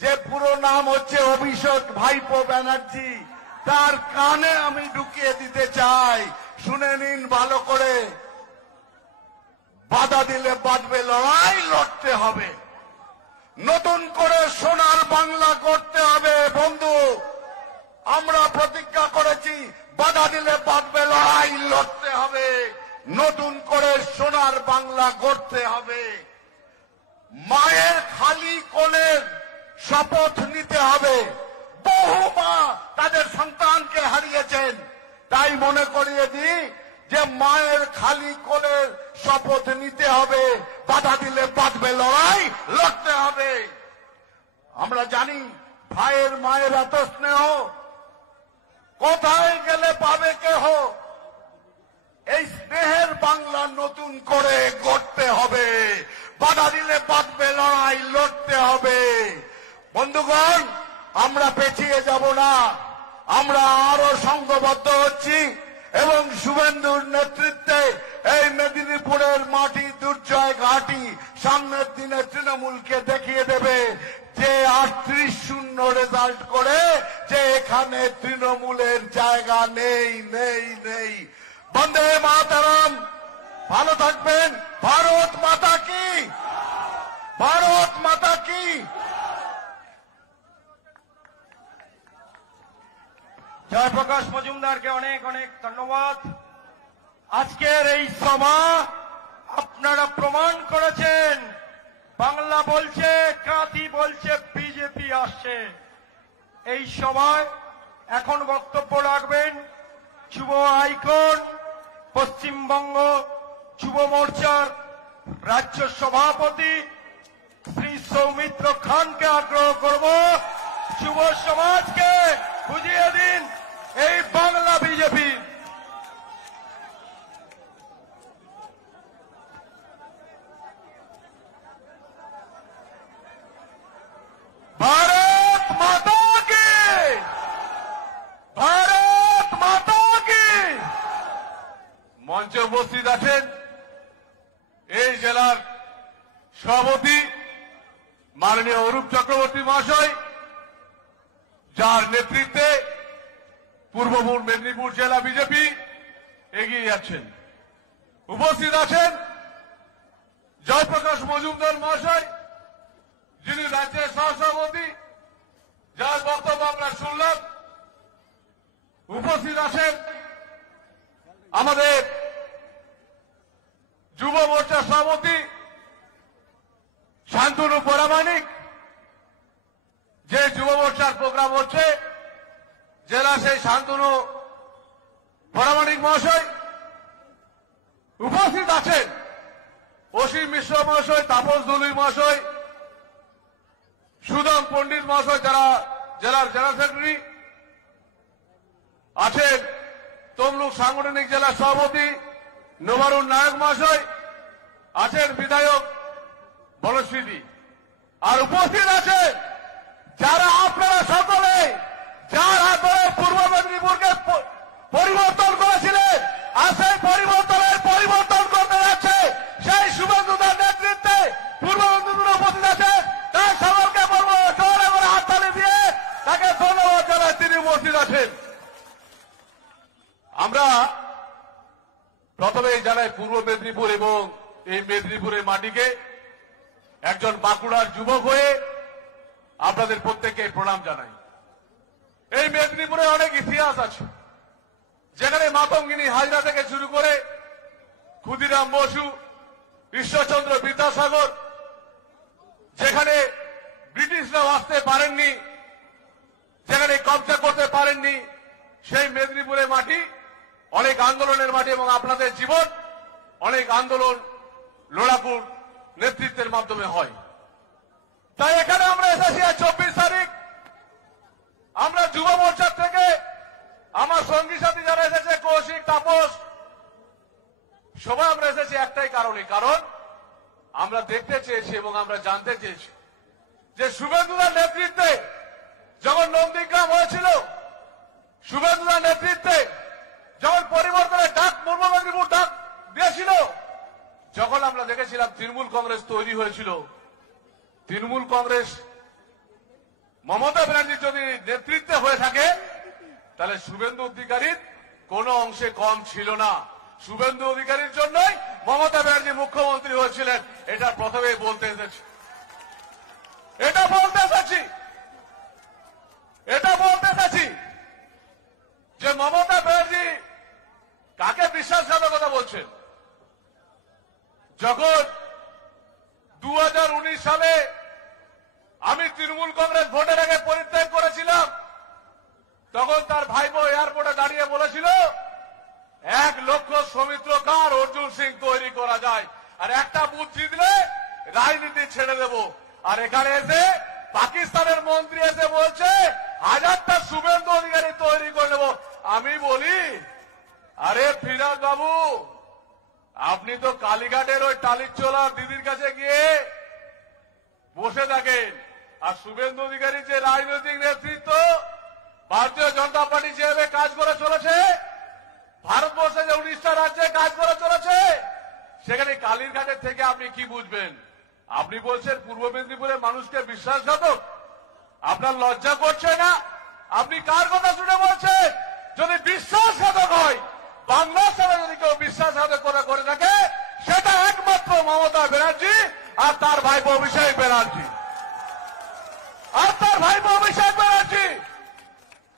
যে পুরো নাম হচ্ছে অভিষেক ভাইপো ব্যানার্জি, তার কানে আমি ঢুকিয়ে দিতে চাই, শুনে নিন ভালো করে। বাধা দিলে বাঁধবে লড়াই, লড়তে হবে, নতুন করে সোনার বাংলা করতে হবে। বন্ধু, আমরা প্রতিজ্ঞা করেছি, বাধা দিলে বাঁধবে লড়াই, লড়তে হবে, নতুন করে সোনার বাংলা গড়তে হবে। মায়ের খালি কোলের শপথ নিতে হবে। বহু মা তাদের সন্তানকে হারিয়েছেন, তাই মনে করিয়ে দিই যে মায়ের খালি কোলের শপথ নিতে হবে, বাধা দিলে বাঁধবে লড়াই, লড়তে হবে। আমরা জানি ভাইয়ের মায়ের এত স্নেহ, কোথায় গেলে পাবে কেহ। এই স্নেহের বাংলা নতুন করে গড়তে হবে, বাধা দিলে বাঁধবে লড়াই, লড়তে হবে। বন্ধুগণ, আমরা পেছিয়ে যাব না, আমরা আরো সংঘবদ্ধ হচ্ছি এবং শুভেন্দুর নেতৃত্বে এই মেদিনীপুরের মাটি, দুর্জয় ঘাটি সামনের দিনে তৃণমূলকে দেখিয়ে দেবে যে 38-0 রেজাল্ট করে যে এখানে তৃণমূলের জায়গা নেই, নেই, নেই। বন্দে মাতরম, ভালো থাকবেন। ভারত মাতা কি, ভারত মাতা কি। জয়প্রকাশ মজুমদারকে অনেক অনেক ধন্যবাদ। আজকের এই সভা আপনারা প্রমাণ করেছেন, বাংলা বলছে, কাঁথি বলছে, বিজেপি আসছে। এই সভায় এখন বক্তব্য রাখবেন যুব আইকন, পশ্চিমবঙ্গ যুব মোর্চার রাজ্য সভাপতি শ্রী সৌমিত্র খানকে আগ্রহ করব। যুব সমাজকে বুঝিয়ে দিন এই বাংলা বিজেপি। ভারত মাতা কি, ভারত মাতা কি। মঞ্চে উপস্থিত আছেন এই জেলার সভাপতি মাননীয় অরূপ চক্রবর্তী মহাশয়, যার নেতৃত্বে পূর্ব মেদিনীপুর জেলা বিজেপি এগিয়ে যাচ্ছেন। উপস্থিত আছেন জয়প্রকাশ মজুমদার মহাশয়, যিনি রাজ্যের সহসভাপতি, যার বক্তব্য আমরা শুনলাম। উপস্থিত আছেন আমাদের যুব মোর্চার সভাপতি শান্তনু পরামানিক, যে যুব মোর্চার প্রোগ্রাম হচ্ছে জেলা সেই শান্তনু পরামানিক মহাশয়। উপস্থিত আছেন অসীম মিশ্র মহাশয়, তাপস দলুই মহাশয়, সুদাম পণ্ডিত মহাশয়, যারা জেলার জেলা সেক্রেটারি আছেন, তমলুক সাংগঠনিক জেলা সভাপতি নোমারুল নায়ক মহাশয় আছেন, বিধায়ক বনশ্রীদি, আর উপস্থিত আছে যারা আপনারা সকলে, যার হাতে পূর্ব মেদিনীপুরকে পরিবর্তন করেছিলেন, আর সেই পরিবর্তন করতে যাচ্ছে সেই শুভেন্দুদার নেতৃত্বে পূর্ব মেদিনীপুর উপস্থিত আছে। তাই সকলকে বলবো জোরে করে হাততালি দিয়ে তাকে ধন্যবাদ জানাই, তিনি উপস্থিত আছেন। আমরা প্রথমেই জানাই পূর্ব মেদিনীপুর এবং এই মেদিনীপুরের মাটিকে একজন বাঁকুড়ার যুবক হয়ে আপনাদের প্রত্যেককে প্রণাম জানাই। এই মেদিনীপুরে অনেক ইতিহাস আছে, যেখানে মাতঙ্গিনী হাজরা থেকে শুরু করে ক্ষুদিরাম বসু, ঈশ্বরচন্দ্র বিদ্যাসাগর, যেখানে ব্রিটিশরা আসতে পারেননি, যেখানে কবজা করতে পারেননি, সেই মেদিনীপুরের মাটি অনেক আন্দোলনের মাটি এবং আপনাদের জীবন অনেক আন্দোলন লড়াকুর নেতৃত্বের মাধ্যমে হয়। তাই এখানে আমরা এসেছি 24 তারিখ আমরা যুব মোর্চার থেকে আমার সঙ্গী সাথী যারা এসেছে, কৌশিক, তাপস, সবাই আমরা এসেছি একটাই কারণে, কারণ আমরা দেখতে চেয়েছি এবং আমরা জানতে চেয়েছি যে শুভেন্দুদার নেতৃত্বে যখন নন্দীগ্রাম হয়েছিল, শুভেন্দুদার নেতৃত্বে যখন পরিবর্তনের ডাক পূর্ব মেদিনীপুর ডাক দিয়েছিল, যখন আমরা দেখেছিলাম তৃণমূল কংগ্রেস তৈরি হয়েছিল, তৃণমূল কংগ্রেস মমতা ব্যানার্জির যদি নেতৃত্বে হয়ে থাকে তাহলে শুভেন্দু অধিকারীর কোনো অংশে কম ছিল না। শুভেন্দু অধিকারীর জন্যই মমতা ব্যানার্জি মুখ্যমন্ত্রী হয়েছিলেন। এটা প্রথমেই বলতে এসেছি, এটা বলতে এসেছি যে মমতা ব্যানার্জি কাকে বিশ্বাসঘাতকতা বলছেন। যখন 2019 সালে আমি তৃণমূল কংগ্রেস ভোটের আগে পরিত্যাগ করেছিলাম, তখন তার ভাইপো এয়ারপোর্টে দাঁড়িয়ে বলেছিল 1 লক্ষ সৌমিত্র কার অর্জুন সিং তৈরি করা যায়, আর একটা বুথ জিতলে রাজনীতি ছেড়ে দেব। আর এখানে এসে পাকিস্তানের মন্ত্রী এসে বলছে 1000টা শুভেন্দু অধিকারী তৈরি করে দেব। আমি বলি, আরে ফিরাজ বাবু, আপনি তো কালীঘাটের ওই টালির চোলা দিদির কাছে গিয়ে বসে থাকেন, আর শুভেন্দু অধিকারী যে রাজনৈতিক নেতৃত্ব ভারতীয় জনতা পার্টি যেভাবে কাজ করে চলেছে, ভারতবর্ষে যে 19টা রাজ্যে কাজ করে চলেছে, সেখানে কালীঘাটের থেকে আপনি কি বুঝবেন? আপনি বলছেন পূর্ব মেদিনীপুরের মানুষকে বিশ্বাসঘাতক। আপনার লজ্জা করছে না? আপনি কার কথা শুনে বলছেন? যদি বিশ্বাসঘাতক হয়, বাংলার সাথে যদি কেউ বিশ্বাসঘাতক করে থাকে, সেটা একমাত্র মমতা ব্যানার্জি আর তার ভাইপো অভিষেক ব্যানার্জি।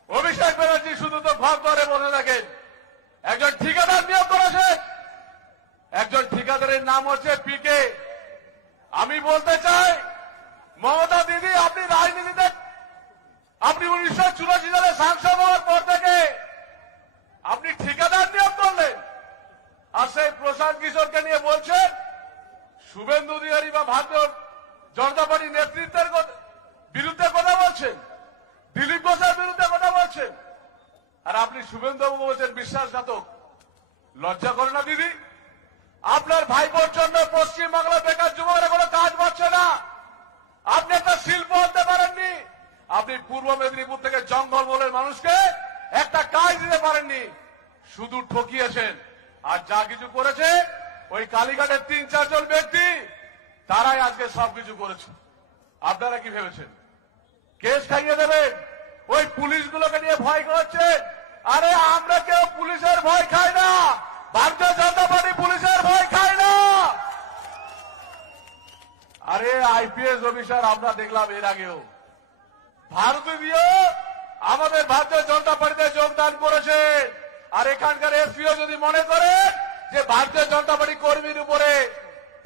অভিষেক ব্যানার্জি শুধু তো ঘর ঘরে বসে থাকেন। একজন ঠিকাদার নিয়োগ করেছেন, একজন ঠিকাদারের নাম হচ্ছে পিকে। আমি বলতে চাই, মমতা দিদি, আপনি রাজনীতিতে আপনি 1984 সালে সাংসদ হওয়ার পর থেকে আপনি ঠিকাদার নিয়োগ করলেন, আর সেই প্রশান্ত কিশোরকে নিয়ে বলছেন শুভেন্দু অধিকারী বা ভারতীয় জনতা পার্টির নেতৃত্বের বিরুদ্ধে কথা বলছেন, দিলীপ ঘোষের বিরুদ্ধে কথা বলছেন, আর আপনি শুভেন্দু বাবু বলছেন বিশ্বাসঘাতক। লজ্জা করে না দিদি? আপনার ভাইপোর জন্য পশ্চিমবাংলার বেকার যুবকরা কোনো কাজ পাচ্ছে না। আপনি একটা শিল্প আনতে পারেননি, আপনি পূর্ব মেদিনীপুর থেকে জঙ্গলমহলের মানুষকে একটা কাজ দিতে পারেননি, শুধু ঠকিয়েছেন। আর যা কিছু করেছে ওই কালীঘাটের 3-4 জন ব্যক্তি, তারাই আজকে সবকিছু করেছে। আপনারা কি ভেবেছেন কেস খাইয়ে দেবেন? ওই পুলিশগুলোকে নিয়ে ভয় করছে। আরে আমরা কেউ পুলিশের ভয় খাই না, ভারতীয় জনতা পার্টি পুলিশের ভয় খায় না। আরে আইপিএস অফিসার আমরা দেখলাম এর আগেও ভারতীয় আমাদের ভারতীয় জনতা পার্টিতে যোগদান করেছে। আর এখানকার এসপিও যদি মনে করেন যে ভারতীয় জনতা পার্টি কর্মীর উপরে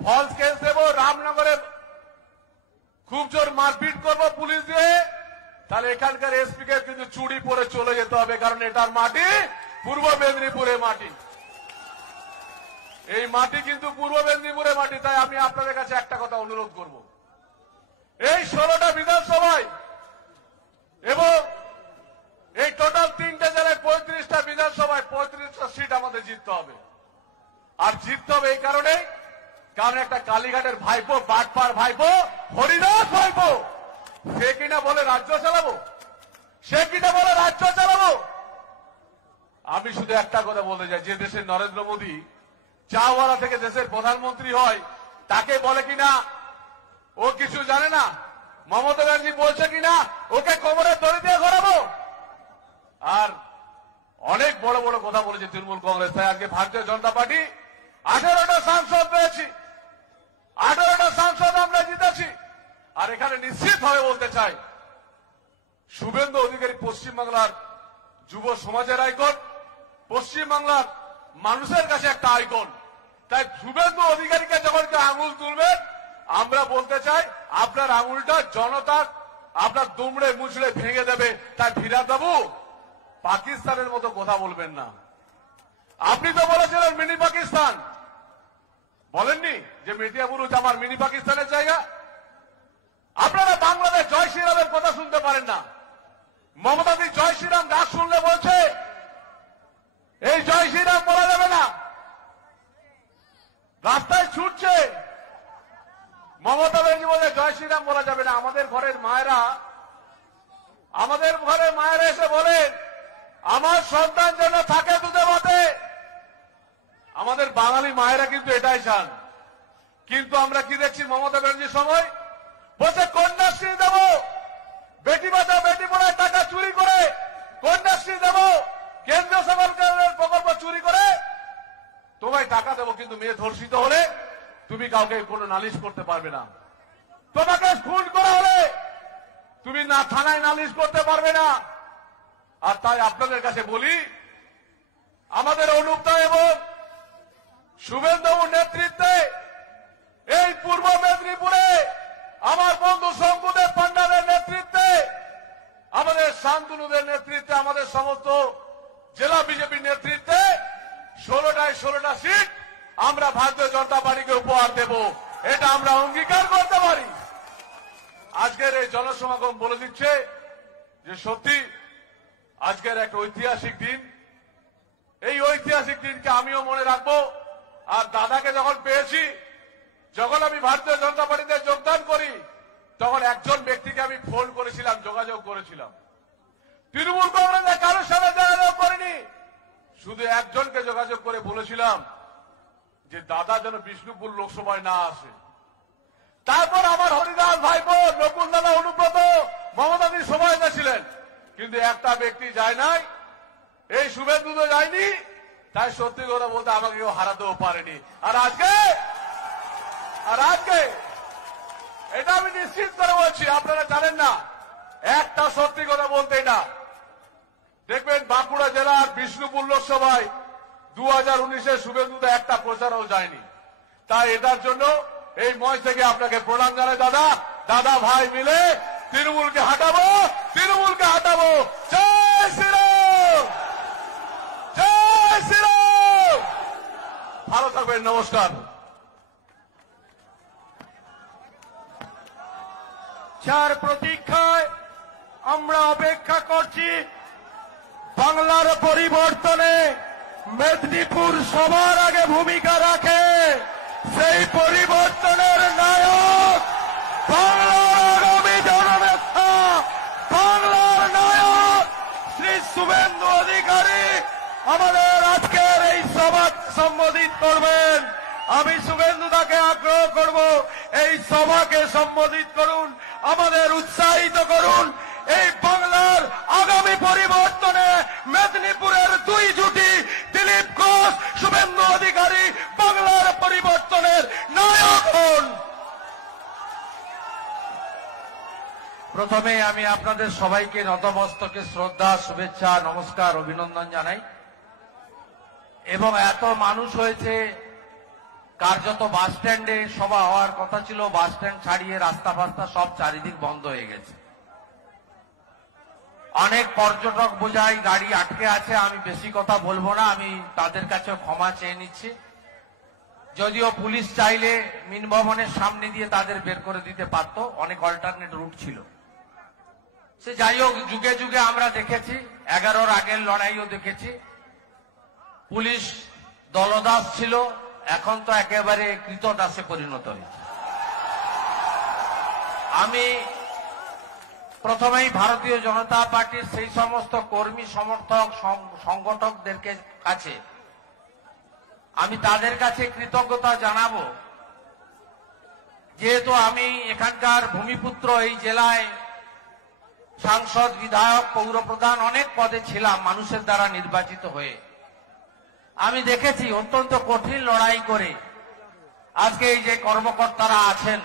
ফলস কেস দেব, রামনগরে খুব জোর মারপিট করব পুলিশ দিয়ে, তাহলে এখানকার এসপি কে কিন্তু চুড়ি পরে চলে যেতে হবে, কারণ এটার মাটি পূর্ব মেদিনীপুরের মাটি। এই মাটি কিন্তু পূর্ব মেদিনীপুরের মাটি। তাই আমি আপনাদের কাছে একটা কথা অনুরোধ করব, এই 16টা বিধানসভায় এবং এই টোটাল 3টে জেলায় 35টা বিধানসভায় 35টা সিট আমাদের জিততে হবে। আর জিততে হবে এই কারণে, কারণ একটা কালীঘাটের ভাইপো, বাটপার ভাইপো, হরিদাস ভাইপো, সে কিনা বলে রাজ্য চালাবো, আমি শুধু একটা কথা বলতে চাই, যে দেশের নরেন্দ্র মোদী চাওয়ালা থেকে দেশের প্রধানমন্ত্রী হয়, তাকে বলে কিনা ও কিছু জানে না? মমতা ব্যানার্জি বলছে কিনা ওকে কোমরে দড়ি দিয়ে ঘোরাবো? আর অনেক বড় বড় কথা বলেছে তৃণমূল কংগ্রেস। তাই আজকে ভারতীয় জনতা পার্টি 18টা সাংসদ পেয়েছি, 18টা সাংসদ আমরা জিতেছি। আর এখানে নিশ্চিত ভাবে বলতে চাই, শুভেন্দু অধিকারী পশ্চিমবাংলার যুব সমাজের আইকন, পশ্চিমবাংলার মানুষের কাছে একটা আইকন। তাই শুভেন্দু অধিকারীকে যখন কেউ আঙুল তুলবেন, আমরা বলতে চাই আপনার আঙুলটা জনতা আপনার দুমড়ে মুচড়ে ভেঙে দেবে। তাই ফিরাদ বাবু, পাকিস্তানের মতো কথা বলবেন না। আপনি তো বলেছিলেন মিনি পাকিস্তান, বলেননি যে মেটিয়াবুরুজ আমার মিনি পাকিস্তানের জায়গা? আপনারা বাংলাদেশ জয় শ্রীরামের কথা শুনতে পারেন না। মমতাদি জয় শ্রীরাম ডাক শুনলে বলছে এই জয় শ্রীরাম বলা যাবে না, রাস্তায় ছুটছে। মমতা ব্যানার্জি বলে জয় শ্রীরাম বলা যাবে না। আমাদের ঘরের মায়েরা এসে বলেন আমার সন্তান যেন থাকে দুধে ভাতে। আমাদের বাঙালি মায়েরা কিন্তু এটাই চান। কিন্তু আমরা কি দেখছি মমতা ব্যানার্জির সময় বসে কন্যাশ্রী দেব, বেটি বাঁচাও বেটি পড়ায় টাকা চুরি করে কন্যাশ্রী দেব, কেন্দ্রীয় সরকারের প্রকল্প চুরি করে তোমায় টাকা দেবো, কিন্তু মেয়ে ধর্ষিত হলে তুমি কাউকে কোনো নালিশ করতে পারবে না। তোমাকে খুন করা হলে তুমি না থানায় নালিশ করতে পারবে না। আর তাই আপনাদের কাছে বলি, আমাদের অনুপ্তা এবং শুভেন্দুবাবুর নেতৃত্বে এই পূর্ব মেদিনীপুরে আমার বন্ধু শঙ্কুদেব পান্ডাদের নেতৃত্বে, আমাদের শান্তনুদের নেতৃত্বে, আমাদের সমস্ত জেলা বিজেপির নেতৃত্বে 16টা সিট আমরা ভারতীয় জনতা পার্টিকে উপহার দেব। এটা আমরা অঙ্গীকার করতে পারি। আজকের এই জনসমাগম বলে দিচ্ছে যে সত্যি আজকের এক ঐতিহাসিক দিন। এই ঐতিহাসিক দিনকে আমিও মনে রাখবো। আর দাদাকে যখন পেয়েছি, যখন আমি ভারতীয় জনতা পার্টিতে যোগদান করি, তখন একজন ব্যক্তিকে আমি ফোন করেছিলাম, যোগাযোগ করেছিলাম। তৃণমূল কংগ্রেসের কারোর সাথে যোগাযোগ করিনি, শুধু একজনকে যোগাযোগ করে বলেছিলাম যে দাদা যেন বিষ্ণুপুর লোকসভায় না আসে। তারপর আমার হরিদাস ভাইপো, নকুল দাদা, অনুব্রত, মমতাদি সবাই ছিলেন, কিন্তু একটা ব্যক্তি যায় নাই। এই শুভেন্দু তো যায়নি। তাই সত্যি কথা বলতে আমাকে কেউ হারাতেও পারেনি। আর আজকে এটা আমি নিশ্চিত করে বলছি, আপনারা জানেন না, একটা সত্যি কথা বলতে না, দেখবেন বাঁকুড়া জেলার বিষ্ণুপুর লোকসভায় 2019-এ শুভেন্দুতে একটা প্রচারও যায়নি। তাই এটার জন্য এই মঞ্চ থেকে আপনাকে প্রণাম জানাই দাদা ভাই মিলে তৃণমূলকে হাঁটাবো। জয় শ্রীরাম, জয় শ্রীরাম। ভালো থাকবেন, নমস্কার। যার প্রতীক্ষায় আমরা অপেক্ষা করছি, বাংলার পরিবর্তনে মেদিনীপুর সবার আগে ভূমিকা রাখে। সেই পরিবর্তনের নায়ক বাংলার আগামী জননেতা, বাংলার নায়ক শ্রী শুভেন্দু অধিকারী আমাদের আজকের এই সভা সম্বোধিত করবেন। আমি শুভেন্দু দাকে আগ্রহ করব, এই সভাকে সম্বোধিত করুন, আমাদের উৎসাহিত করুন। এই বাংলার আগামী পরিবর্তনে মেদিনীপুরের দুই জুটি, দিলীপ ঘোষ, শুভেন্দু অধিকারী, বাংলার পরিবর্তনের নায়ক হন। প্রথমে আমি আপনাদের সবাইকে নতমস্তকে শ্রদ্ধা, শুভেচ্ছা, নমস্কার, অভিনন্দন জানাই। এবং এত মানুষ হয়েছে, কার্যত বাস স্ট্যান্ডে সভা হওয়ার কথা ছিল, বাস স্ট্যান্ড ছাড়িয়ে রাস্তা ফাস্তা সব চারিদিক বন্ধ হয়ে গেছে। অনেক পর্যটক বোঝাই গাড়ি আটকে আছে। আমি বেশি কথা বলবো না, আমি তাদের কাছে ক্ষমা চেয়ে নিচ্ছি। যদিও পুলিশ চাইলে মিন ভবনের সামনে দিয়ে তাদের বের করে দিতে পারত, অনেক অল্টারনেট রুট ছিল। সে যাই হোক, যুগে যুগে আমরা দেখেছি, 11-র আগের লড়াইও দেখেছি, পুলিশ দলদাস ছিল, এখন তো একেবারে কৃতদাসে পরিণত হয়েছে। আমি প্রথমেই ভারতীয় জনতা পার্টির সেই সমস্ত কর্মী সমর্থক সংগঠকদেরকে কাছে আমি তাদের কাছে কৃতজ্ঞতা জানাবো, যেহেতু আমি এখানকার ভূমিপুত্র, এই জেলায় সাংসদ, বিধায়ক, পৌরপ্রধান অনেক পদে ছিলাম মানুষের দ্বারা নির্বাচিত হয়ে। আমি দেখেছি অত্যন্ত কঠিন লড়াই করে আজকে এই যে কর্মকর্তারা আছেন,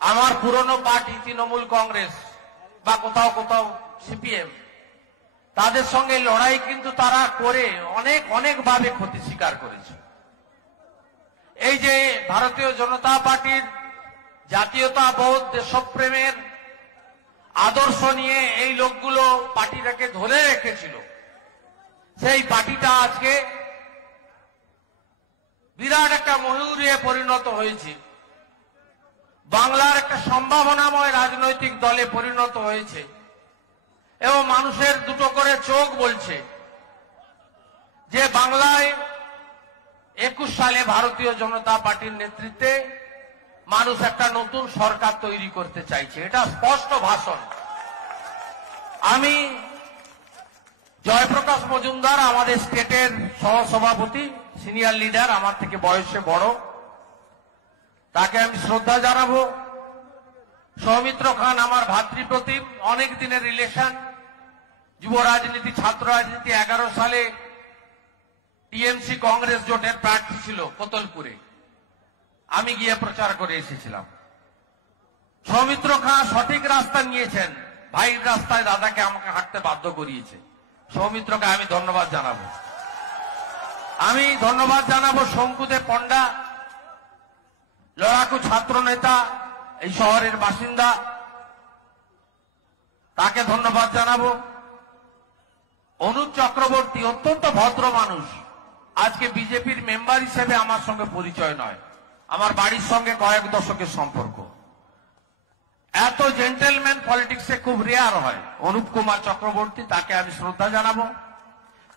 আমার পুরনো পার্টি তৃণমূল কংগ্রেস বা কোথাও কোথাও সিপিএম, তাদের সঙ্গে লড়াই কিন্তু তারা করে অনেক ভাবে ক্ষতি স্বীকার করেছে। এই যে ভারতীয় জনতা পার্টির জাতীয়তাবোধ, দেশপ্রেমের আদর্শ নিয়ে এই লোকগুলো পার্টিটাকে ধরে রেখেছিল, সেই পার্টিটা আজকে বিরাট একটা ময়ূরে পরিণত হয়েছে, বাংলার একটা সম্ভাবনাময় রাজনৈতিক দলে পরিণত হয়েছে এবং মানুষের দুটো করে চোখ বলছে যে বাংলায় 21 সালে ভারতীয় জনতা পার্টির নেতৃত্বে মানুষ একটা নতুন সরকার তৈরি করতে চাইছে। এটা স্পষ্ট ভাষণ। আমি জয়প্রকাশ মজুমদার, আমাদের স্টেটের সহসভাপতি, সিনিয়র লিডার, আমার থেকে বয়সে বড়, তাকে আমি শ্রদ্ধা জানাবো। সৌমিত্র খান আমার ভাতৃপ্রতিম, অনেক দিনের রিলেশন, যুব রাজনীতি, ছাত্র রাজনীতি। 11 সালে টিএমসি কংগ্রেস জোটের প্রার্থী ছিল কোতলপুরে, আমি গিয়ে প্রচার করে এসেছিলাম। সৌমিত্র খান সঠিক রাস্তা নিয়েছেন, ভাইয়ের রাস্তায় দাদাকে আমাকে হাঁটতে বাধ্য করিয়েছে। সৌমিত্রকে আমি ধন্যবাদ জানাবো। আমি ধন্যবাদ জানাবো শঙ্কুদেব পণ্ডা, লড়াকু ছাত্র নেতা, এই শহরের বাসিন্দা, তাকে ধন্যবাদ জানাবো। অনুজ চক্রবর্তী অত্যন্ত ভদ্র মানুষ, আজকে বিজেপির মেম্বার হিসেবে আমার সঙ্গে পরিচয় নয়, আমার বাড়ির সঙ্গে কয়েক দশকের সম্পর্ক। এত জেন্টেলম্যান পলিটিক্সে খুব রেয়ার হয়। অনুপ কুমার চক্রবর্তী, তাকে আমি শ্রদ্ধা জানাবো।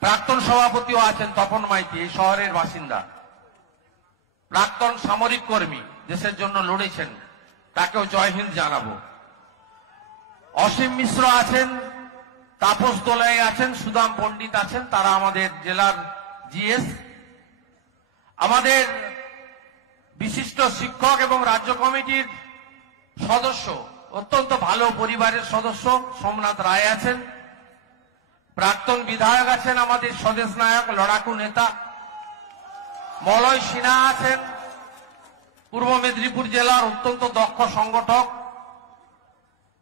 প্রাক্তন সভাপতিও আছেন তপন মাইতি, এই শহরের বাসিন্দা, প্রাক্তন সামরিক কর্মী, দেশের জন্য লড়েছেন, তাকেও জয় হিন্দ জানাবো। অসীম মিশ্র আছেন, তাপস দোলাই আছেন, সুদাম পণ্ডিত আছেন, তারা আমাদের জেলার জিএস। আমাদের বিশিষ্ট শিক্ষক এবং রাজ্য কমিটির সদস্য, অত্যন্ত ভালো পরিবারের সদস্য সোমনাথ রায় আছেন। প্রাক্তন বিধায়ক আছেন আমাদের স্বদেশ নায়ক, লড়াকু নেতা মলয় সিনহা আছেন, পূর্ব মেদিনীপুর জেলার অত্যন্ত দক্ষ সংগঠক,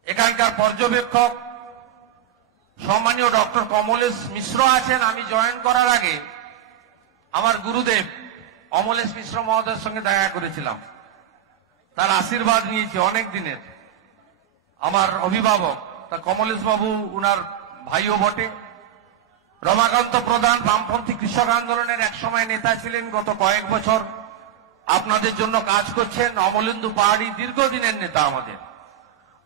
এখানকার পর্যবেক্ষক সম্মানীয় ডক্টর কমলেশ মিশ্র আছেন। আমি জয়েন করার আগে আমার গুরুদেব অমলেশ মিশ্র মহোদয়ের সঙ্গে দেখা করেছিলাম, তার আশীর্বাদ নিয়েছি অনেক দিনের। আমার অভিভাবক তা কমলেশ বাবু, উনার ভাইও বটে। রমাকান্ত প্রধান বামপন্থী কৃষক আন্দোলনের একসময় নেতা ছিলেন, গত কয়েক বছর আপনাদের জন্য কাজ করছেন। অমলেন্দু পাহাড়ি দীর্ঘদিনের নেতা আমাদের।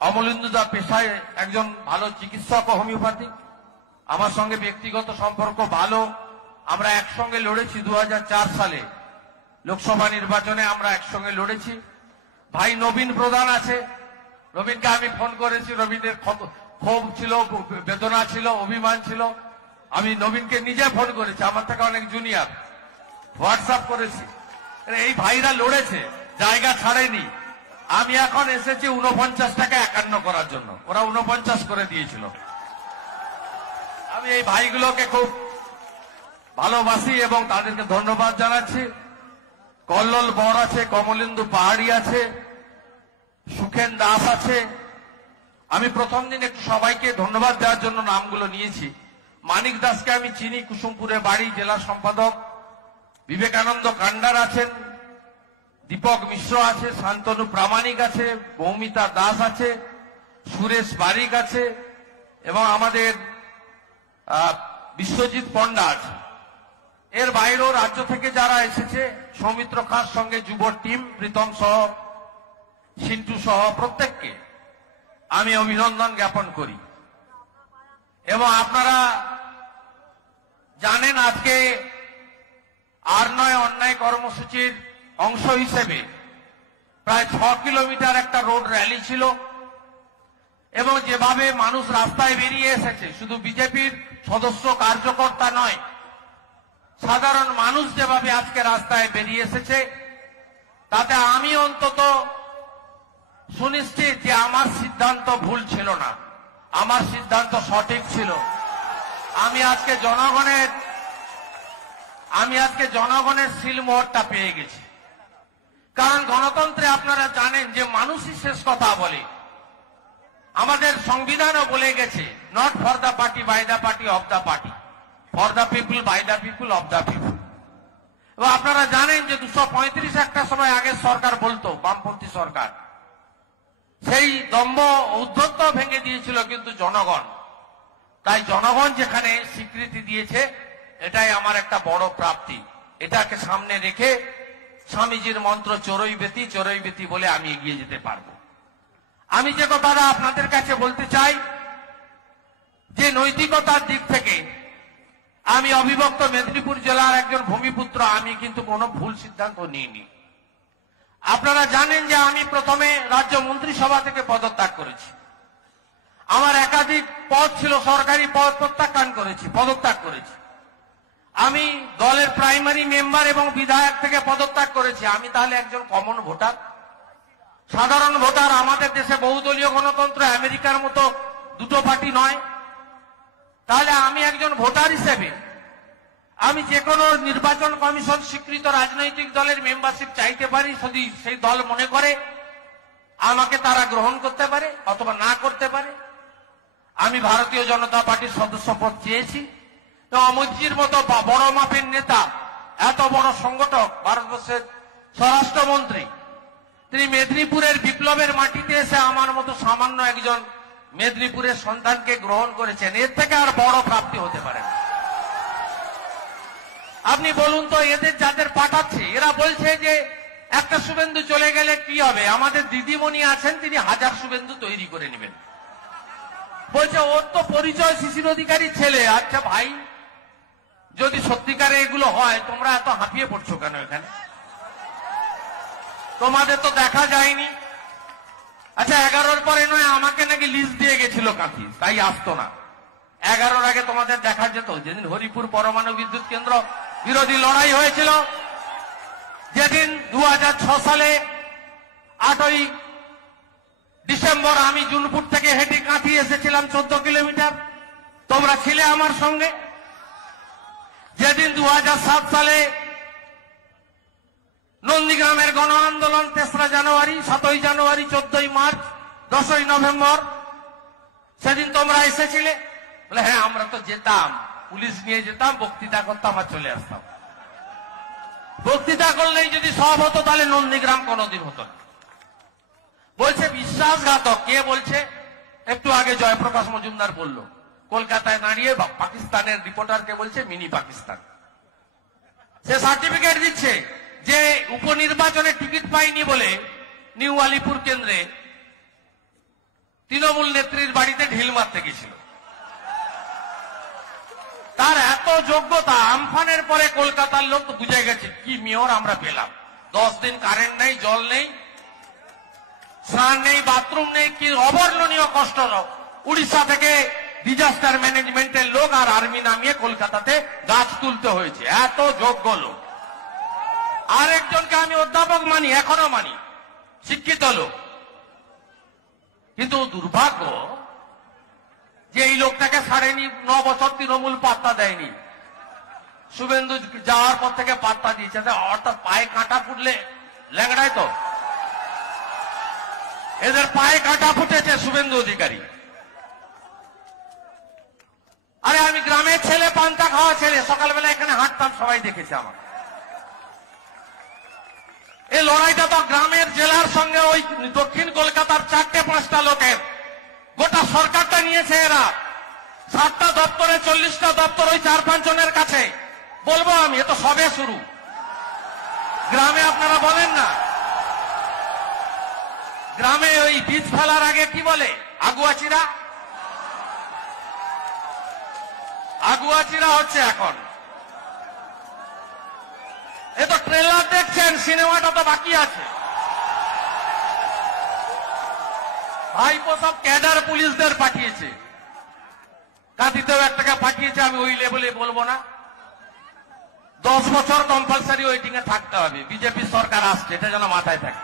অমলেন্দু দা পেশায় একজন ভালো চিকিৎসক ও হোমিওপ্যাথিক, আমার সঙ্গে ব্যক্তিগত সম্পর্ক ভালো। আমরা একসঙ্গে লড়েছি 2004 সালে লোকসভা নির্বাচনে, আমরা একসঙ্গে লড়েছি। ভাই নবীন প্রধান আছে, নবীনকে আমি ফোন করেছি, নবীনের ক্ষোভ ছিল, বেদনা ছিল, অভিমান ছিল। আমি নবীনকে নিজে ফোন করেছি, আমার থেকে অনেক জুনিয়র, হোয়াটসঅ্যাপ করেছি। এই ভাইরা লড়েছে, জায়গা ছাড়েনি। আমি এখন এসেছি 49 টাকা 51 করার জন্য, ওরা 49 করে দিয়েছিল। আমি এই ভাইগুলোকে খুব ভালোবাসি এবং তাদেরকে ধন্যবাদ জানাচ্ছি। কল্লোল বর আছে, কমলেন্দু পাহাড়ি আছে, সুখেন দাস আছে। আমি প্রথম দিন একটু সবাইকে ধন্যবাদ দেওয়ার জন্য নামগুলো নিয়েছি। মানিক দাসকে আমি চিনি, কুসুমপুরে বাড়ি, জেলা সম্পাদক। বিবেকানন্দ কান্ডার আছেন, দীপক মিশ্র আছে, শান্তনু প্রামাণিক আছে, মৌমিতা দাস আছে, সুরেশ বারিক আছে এবং আমাদের বিশ্বজিৎ পণ্ডা আছে। এর বাইরেও রাজ্য থেকে যারা এসেছে, সৌমিত্র খাঁর সঙ্গে যুব টিম, প্রীতম সহ, সিন্টু সহ প্রত্যেককে আমি অভিনন্দন জ্ঞাপন করি। এবং আপনারা জানেন আজকে আর নয় অন্যায় কর্মসূচির অংশ হিসেবে প্রায় 6 কিলোমিটার একটা রোড র্যালি ছিল। এবং যেভাবে মানুষ রাস্তায় বেরিয়ে এসেছে, শুধু বিজেপির সদস্য কার্যকর্তা নয়, সাধারণ মানুষ যেভাবে আজকে রাস্তায় বেরিয়ে এসেছে, তাতে আমি অন্তত সুনিশ্চিত যে আমার সিদ্ধান্ত ভুল ছিল না, আমার সিদ্ধান্ত সঠিক ছিল। আমি আজকে জনগণের সিলমোহরটা পেয়ে গেছি। কারণ গণতন্ত্রে আপনারা জানেন যে মানুষই শেষ কথা বলে। আমাদের সংবিধানও বলে গেছে, not for the party, by the party, of the party, for the people, by the people, of the people. এবং আপনারা জানেন যে 235 একটা সময় আগে সরকার বলতো, বামপন্থী সরকার, সেই দম্ভ উদ্ধত্ত ভেঙে দিয়েছিল কিন্তু জনগণ। তাই জনগণ যেখানে স্বীকৃতি দিয়েছে, এটাই আমার একটা বড় প্রাপ্তি। এটাকে সামনে রেখে স্বামীজির মন্ত্র চোরই বেতি বলে আমি এগিয়ে যেতে পারবো। আমি যে কথাটা আপনাদের কাছে বলতে চাই, যে নৈতিকতার দিক থেকে আমি অবিভক্ত মেদিনীপুর জেলার একজন ভূমিপুত্র, আমি কিন্তু কোনো ভুল সিদ্ধান্ত নিইনি। আপনারা জানেন যে আমি প্রথমে রাজ্য মন্ত্রিসভা থেকে পদত্যাগ করেছি। আমার একাধিক পদ ছিল, সরকারি পদ পদত্যাগ করেছি। আমি দলের প্রাইমারি মেম্বার এবং বিধায়ক থেকে পদত্যাগ করেছি। আমি তাহলে একজন কমন ভোটার, সাধারণ ভোটার। আমাদের দেশে বহুদলীয় গণতন্ত্র, আমেরিকার মতো দুটো পার্টি নয়। তাহলে আমি একজন ভোটার হিসেবে আমি যে কোনো নির্বাচন কমিশন স্বীকৃত রাজনৈতিক দলের মেম্বারশিপ চাইতে পারি, যদি সেই দল মনে করে আমাকে তারা গ্রহণ করতে পারে অথবা না করতে পারে। আমি ভারতীয় জনতা পার্টির সদস্য পদ চেয়েছি। অমরজির মতো বড় মাপের নেতা, এত বড় সংগঠক, ভারতবর্ষের স্বরাষ্ট্রমন্ত্রী, তিনি মেদিনীপুরের বিপ্লবের মাটিতে এসে আমার মতো সামান্য একজন মেদিনীপুরের সন্তানকে গ্রহণ করেছেন। এর থেকে আর বড় প্রাপ্তি হতে পারে না। আপনি বলুন তো, এদের যাদের পাঠাচ্ছে, এরা বলছে যে একটা শুভেন্দু চলে গেলে কি হবে? আমাদের দিদিমণি আছেন, তিনি 1000 শুভেন্দু তৈরি করে নেবেন। বলছে ওর তো পরিচয় শিশির অধিকারী ছেলে। আচ্ছা ভাই, যদি সত্যিকারে এগুলো হয়, তোমরা এত হাঁপিয়ে পড়ছো কেন এখানে? তোমাদের তো দেখা যায়নি। আচ্ছা, 11-র পরে নয়, আমাকে নাকি লিস্ট দিয়ে গেছিল কাঁথি, তাই আসতো না। 11-র আগে তোমাদের দেখা যেত, যেদিন হরিপুর পরমাণু বিদ্যুৎ কেন্দ্র বিরোধী লড়াই হয়েছিল, যেদিন 2006 সালে 8ই ডিসেম্বর আমি জুনপুর থেকে হেঁটে কাঁথি এসেছিলাম 14 কিলোমিটার, তোমরা ছিলে আমার সঙ্গে। যেদিন 2007 সালে নন্দীগ্রামের গণ আন্দোলন, 3রা জানুয়ারি, 7ই জানুয়ারি, 14ই মার্চ, 10ই নভেম্বর, সেদিন তোমরা এসেছিলে। বলে হ্যাঁ, আমরা তো যেতাম, পুলিশ নিয়ে যেতাম, বক্তৃতা করতাম আর চলে আসতাম। বক্তৃতা করলেই যদি সব হতো, তাহলে নন্দীগ্রাম কোনোদিন হতো না। বলছে বিশ্বাসঘাতক। কে বলছে? একটু আগে জয়প্রকাশ মজুমদার বলল, কলকাতায় দাঁড়িয়ে পাকিস্তানের রিপোর্টারকে বলছে মিনি পাকিস্তান। সে সার্টিফিকেট দিচ্ছে যে উপনির্বাচনে টিকিট পাইনি বলে নিউ আলিপুর কেন্দ্রে তৃণমূল নেত্রীর বাড়িতে ঢিল মারতে গেছিল। তার এত যোগ্যতা, আমফানের পরে কলকাতার লোক তো বুঝে গেছে কি মেয়র আমরা পেলাম। 10 দিন কারেন্ট নেই, জল নেই, স্নান নেই, বাথরুম নেই, কি অবর্ণনীয় কষ্ট। উড়িষ্যা থেকে ডিজাস্টার ম্যানেজমেন্টের লোক আর আর্মি নামিয়ে কলকাতাতে গাছ তুলতে হয়েছে। এত যোগ্য লোক। আরেকজনকে আমি অধ্যাপক মানি, এখনো মানি, শিক্ষিত লোক। কিন্তু দুর্ভাগ্য যে এই লোকটাকে 9.5 বছর তৃণমূল পাত্তা দেয়নি। শুভেন্দু যাওয়ার পর থেকে পাত্তা দিয়েছে। অর্থাৎ পায়ে কাঁটা ফুটলে ল্যাংড়ায় তো, এদের পায়ে কাঁটা ফুটেছে শুভেন্দু অধিকারী। আরে আমি গ্রামের ছেলে, পান্তা খাওয়া ছেলে, সকালবেলা এখানে হাঁটতাম, সবাই দেখেছে আমার। এই লড়াইটা তো গ্রামের জেলার সঙ্গে ওই দক্ষিণ কলকাতার 4-5টা লোকের, গোটা সরকারটা নিয়েছে এরা। 7টা দপ্তরে, 40টা দপ্তর ওই 4-5 জনের কাছে। বলবো আমি, এ তো সবে শুরু। গ্রামে আপনারা বলেন না, গ্রামে ওই বীজ ফেলার আগে কি বলে? আগুয়াচিরা। আগুয়াচিরা হচ্ছে এখন। এ তো ট্রেলার দেখছেন, সিনেমাটা তো বাকি আছে। ভাইপো সব ক্যাডার পুলিশদের পাঠিয়েছে, কাঁথিতেও একটাকে পাঠিয়েছে, আমি ওই লেভেলে বলবো না। 10 বছর কম্পালসারি ওয়েটিং এ থাকতে হবে, বিজেপি সরকার আসছে, এটা যেন মাথায় থাকে।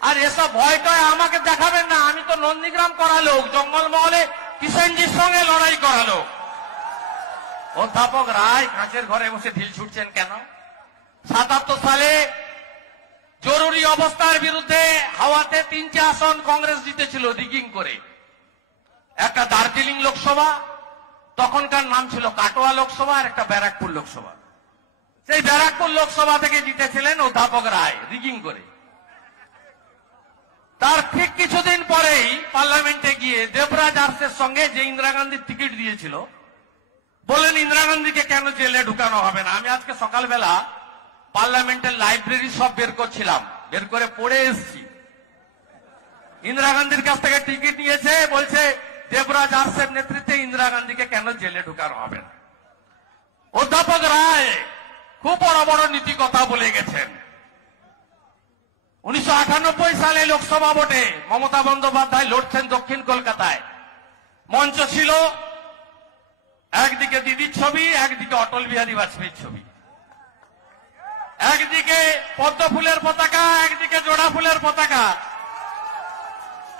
আর এসব ভয়টায় আমাকে দেখাবেন না, আমি তো নন্দীগ্রাম করা লোক, জঙ্গলমহলে কিষেনজির সঙ্গে লড়াই করা লোক। অধ্যাপক রায় কাঁচের ঘরে বসে ঢিল ছুটছেন কেন? 77 সালে জরুরি অবস্থার বিরুদ্ধে হাওয়াতে 3টে আসন কংগ্রেস জিতেছিল রিগিং করে। একটা দার্জিলিং লোকসভা, তখনকার নাম ছিল কাটোয়া লোকসভা, আর একটা ব্যারাকপুর লোকসভা। সেই ব্যারাকপুর লোকসভা থেকে জিতেছিলেন অধ্যাপক রায় রিগিং করে। তার ঠিক কিছুদিন পরেই পার্লামেন্টে গিয়ে দেবরাজ আর্সের সঙ্গে যে ইন্দিরা গান্ধীর টিকিট দিয়েছিল, বলেন ইন্দিরা গান্ধীকে কেন জেলে ঢুকানো হবে না। আমি আজকে সকালবেলা পার্লামেন্টের লাইব্রেরি সব বের করছিলাম, বের করে পড়ে এসছি। ইন্দিরা গান্ধীর কাছ থেকে টিকিট নিয়েছে, বলছে দেবরাজ আর্সের নেতৃত্বে ইন্দিরা গান্ধীকে কেন জেলে ঢুকানো হবে না। অধ্যাপক রায় খুব বড় বড় নীতি কথা বলে গেছেন। 1998 সালে লোকসভা ভোটে মমতা বন্দ্যোপাধ্যায় লড়ছেন দক্ষিণ কলকাতায়। মঞ্চ ছিল একদিকে দিদির ছবি, একদিকে অটল বিহারী বাজপেয়ীর ছবি, একদিকে পদ্ম ফুলের পতাকা, একদিকে জোড়া ফুলের পতাকা।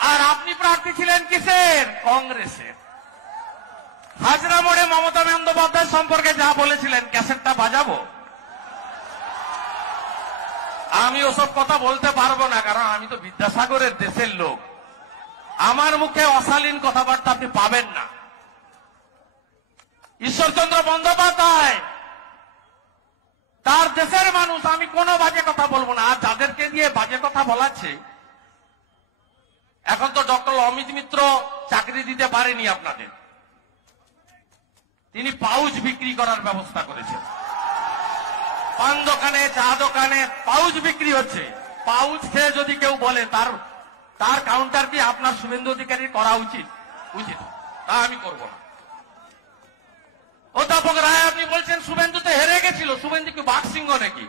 আর আপনি প্রার্থী ছিলেন কিসের? কংগ্রেসের। হাজরা মোড়ে মমতা বন্দ্যোপাধ্যায় সম্পর্কে যা বলেছিলেন, ক্যাসেটটা বাজাবো? আমি ওসব কথা বলতে পারবো না, কারণ আমি তো বিদ্যাসাগরের দেশের লোক। আমার মুখে অশালীন কথাবার্তা আপনি পাবেন না। ঈশ্বরচন্দ্র বন্দ্যোপাধ্যায় তার দেশের মানুষ, আমি কোনো বাজে কথা বলবো না। আর যাদেরকে দিয়ে বাজে কথা বলাচ্ছে, এখন তো ডক্টর অমিত মিত্র চাকরি দিতে পারেনি আপনাদের, তিনি পাউচ বিক্রি করার ব্যবস্থা করেছেন। পান দোকানে, চা দোকানে পাউচ বিক্রি হচ্ছে। পাউচ খেয়ে যদি কেউ বলে তার কাউন্টার কি আপনার শুভেন্দু অধিকারী করা উচিত? উচিত, তা আমি করব না। অধ্যাপক রায় আপনি বলছেন শুভেন্দু তো হেরে গেছিল, শুভেন্দু কি বাঘসিংহ নাকি?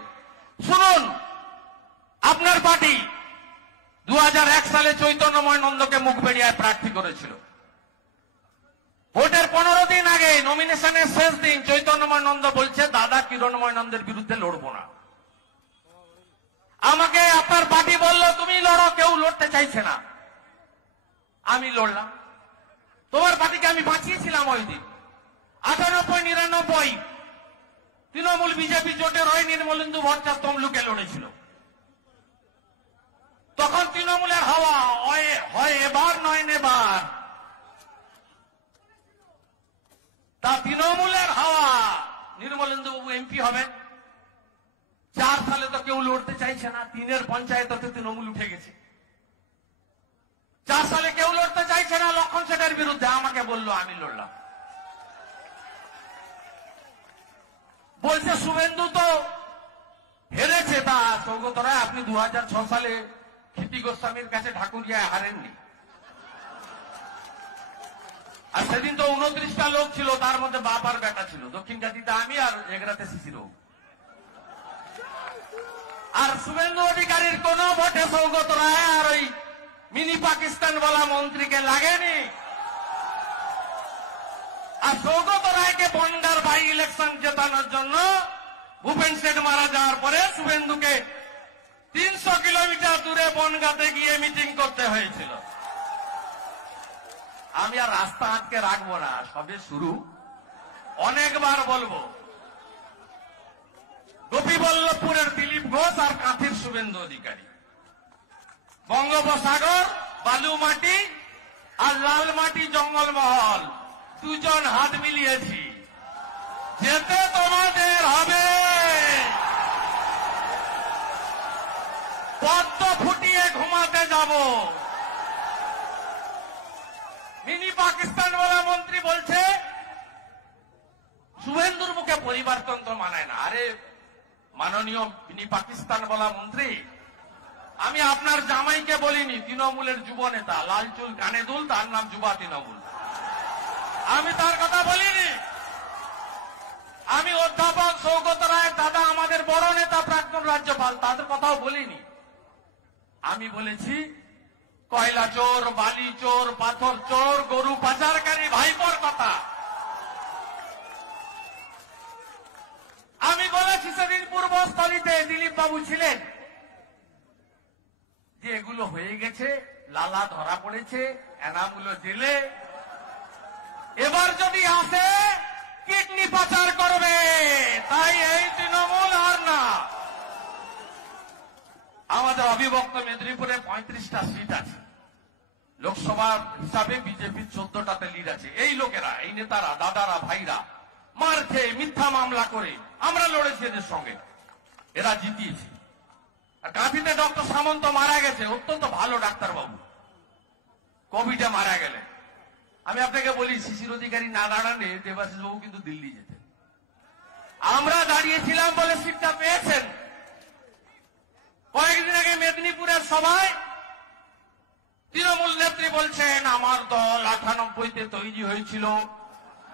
শুনুন, আপনার পার্টি 2001 সালে চৈতন্যময় নন্দকে মুখবেড়িয়ায় প্রার্থী করেছিল। ভোটের 15 দিন আগে, নমিনেশনের শেষ দিন, চৈতন্যময় নন্দ বলছে দাদা কিরণময় নন্দের বিরুদ্ধে লড়বো না। আমাকে আপনার পার্টি বলল তুমি লড়ো, কেউ লড়তে চাইছে না, আমি লড়লাম। তোমার পার্টিকে আমি বাঁচিয়েছিলাম ওই দিন। 98-99 তৃণমূল বিজেপি জোটের হয়, নির্মলেন্দু ভট্টাচার্য তমলুকে লড়েছিল। তখন তৃণমূলের হাওয়া হয় এবার নয় নেবার, তা তৃণমূলের হাওয়া। নির্মলেন্দু বাবু এমপি হবেন। 4 সালে তো কেউ লড়তে চাইছে না, 3-এর পঞ্চায়েতে তৃণমূল উঠে গেছে। 4 সালে কেউ লড়তে চাইছে না লক্ষণ সেটের বিরুদ্ধে, আমাকে বললো, আমি লড়লাম। বলছে শুভেন্দু তো হেরেছে। তা সৌগত রায়, আপনি 2006 সালে ক্ষিতি গোস্বামীর কাছে ঢাকুরিয়ায় হারেননি? আর সেদিন তো 29টা লোক ছিল, তার মধ্যে বাপ আর বেটা ছিল। দক্ষিণ কাঁথিতে আমি, আর এগরাতে শিশির। আর শুভেন্দু অধিকারীর কোন ভোটে সৌগত রায় আর ওই মিনি পাকিস্তান বলা মন্ত্রীকে লাগেনি। আর সৌগত রায়কে বনগাঁর বাই ইলেকশন জেতানোর জন্য ভূপেন সেন মারা যাওয়ার পরে শুভেন্দুকে 300 কিলোমিটার দূরে বনগাঁতে গিয়ে মিটিং করতে হয়েছিল। আমি আর রাস্তা আটকে রাখবো না, সবে শুরু, অনেকবার বলবো। গোপীবল্লভপুরের দিলীপ ঘোষ আর কাঁথির শুভেন্দু অধিকারী, বঙ্গোপসাগর, বালু মাটি আর লাল মাটি জঙ্গলমহল, দুজন হাত মিলিয়েছি। যেতে তোমাদের হবে, পদ্ম ফুটিয়ে ঘুমাতে যাব। মিনি পাকিস্তান বলা মন্ত্রী বলছে শুভেন্দুর মুখে পরিবারতন্ত্র মানায় না। আরে মাননীয় মিনি পাকিস্তান বলা মন্ত্রী, আমি আপনার জামাইকে বলিনি, তৃণমূলের যুব নেতা, লাল চুল কানে দুল, তার নাম যুবা তৃণমূল, আমি তার কথা বলিনি। আমি অধ্যাপক সৌগত রায় দাদা, আমাদের বড় নেতা, প্রাক্তন রাজ্যপাল, তাদের কথাও বলিনি। আমি বলেছি কয়লা চোর, বালি চোর, পাথর চোর, গরু পাচারকারী ভাইপোর কথা। আমি বলেছি সেদিন পূর্বস্থলীতে দিলীপ বাবু ছিলেন যে এগুলো হয়ে গেছে, লালা ধরা পড়েছে, এনামগুলো জেলে, এবার যদি আসে কিডনি পাচার করবে। তাই এই তৃণমূল আর না। আমাদের অবিভক্ত মেদিনীপুরে 35টা সিট আছে, লোকসভা হিসাবে বিজেপির 14টাতে লিড আছে। এই লোকেরা, এই নেতারা, দাদারা, ভাইরা মার খেয়ে মিথ্যা মামলা করে আমরা লড়েছি এদের সঙ্গে, এরা জিতিয়েছে। আর কাঁথিতে ডক্টর সামন্ত মারা গেছে, অত্যন্ত ভালো ডাক্তারবাবু, কোভিডে মারা গেলেন। আমি আপনাকে বলি, শিশির অধিকারী না দাঁড়ালে দেবাশিস বাবু কিন্তু দিল্লি যেতেন। আমরা দাঁড়িয়েছিলাম বলে সিটটা পেয়েছেন। কয়েকদিন আগে মেদিনীপুরের সভায় তৃণমূল নেত্রী বলছেন আমার দল 98তে তৈরি হয়েছিল,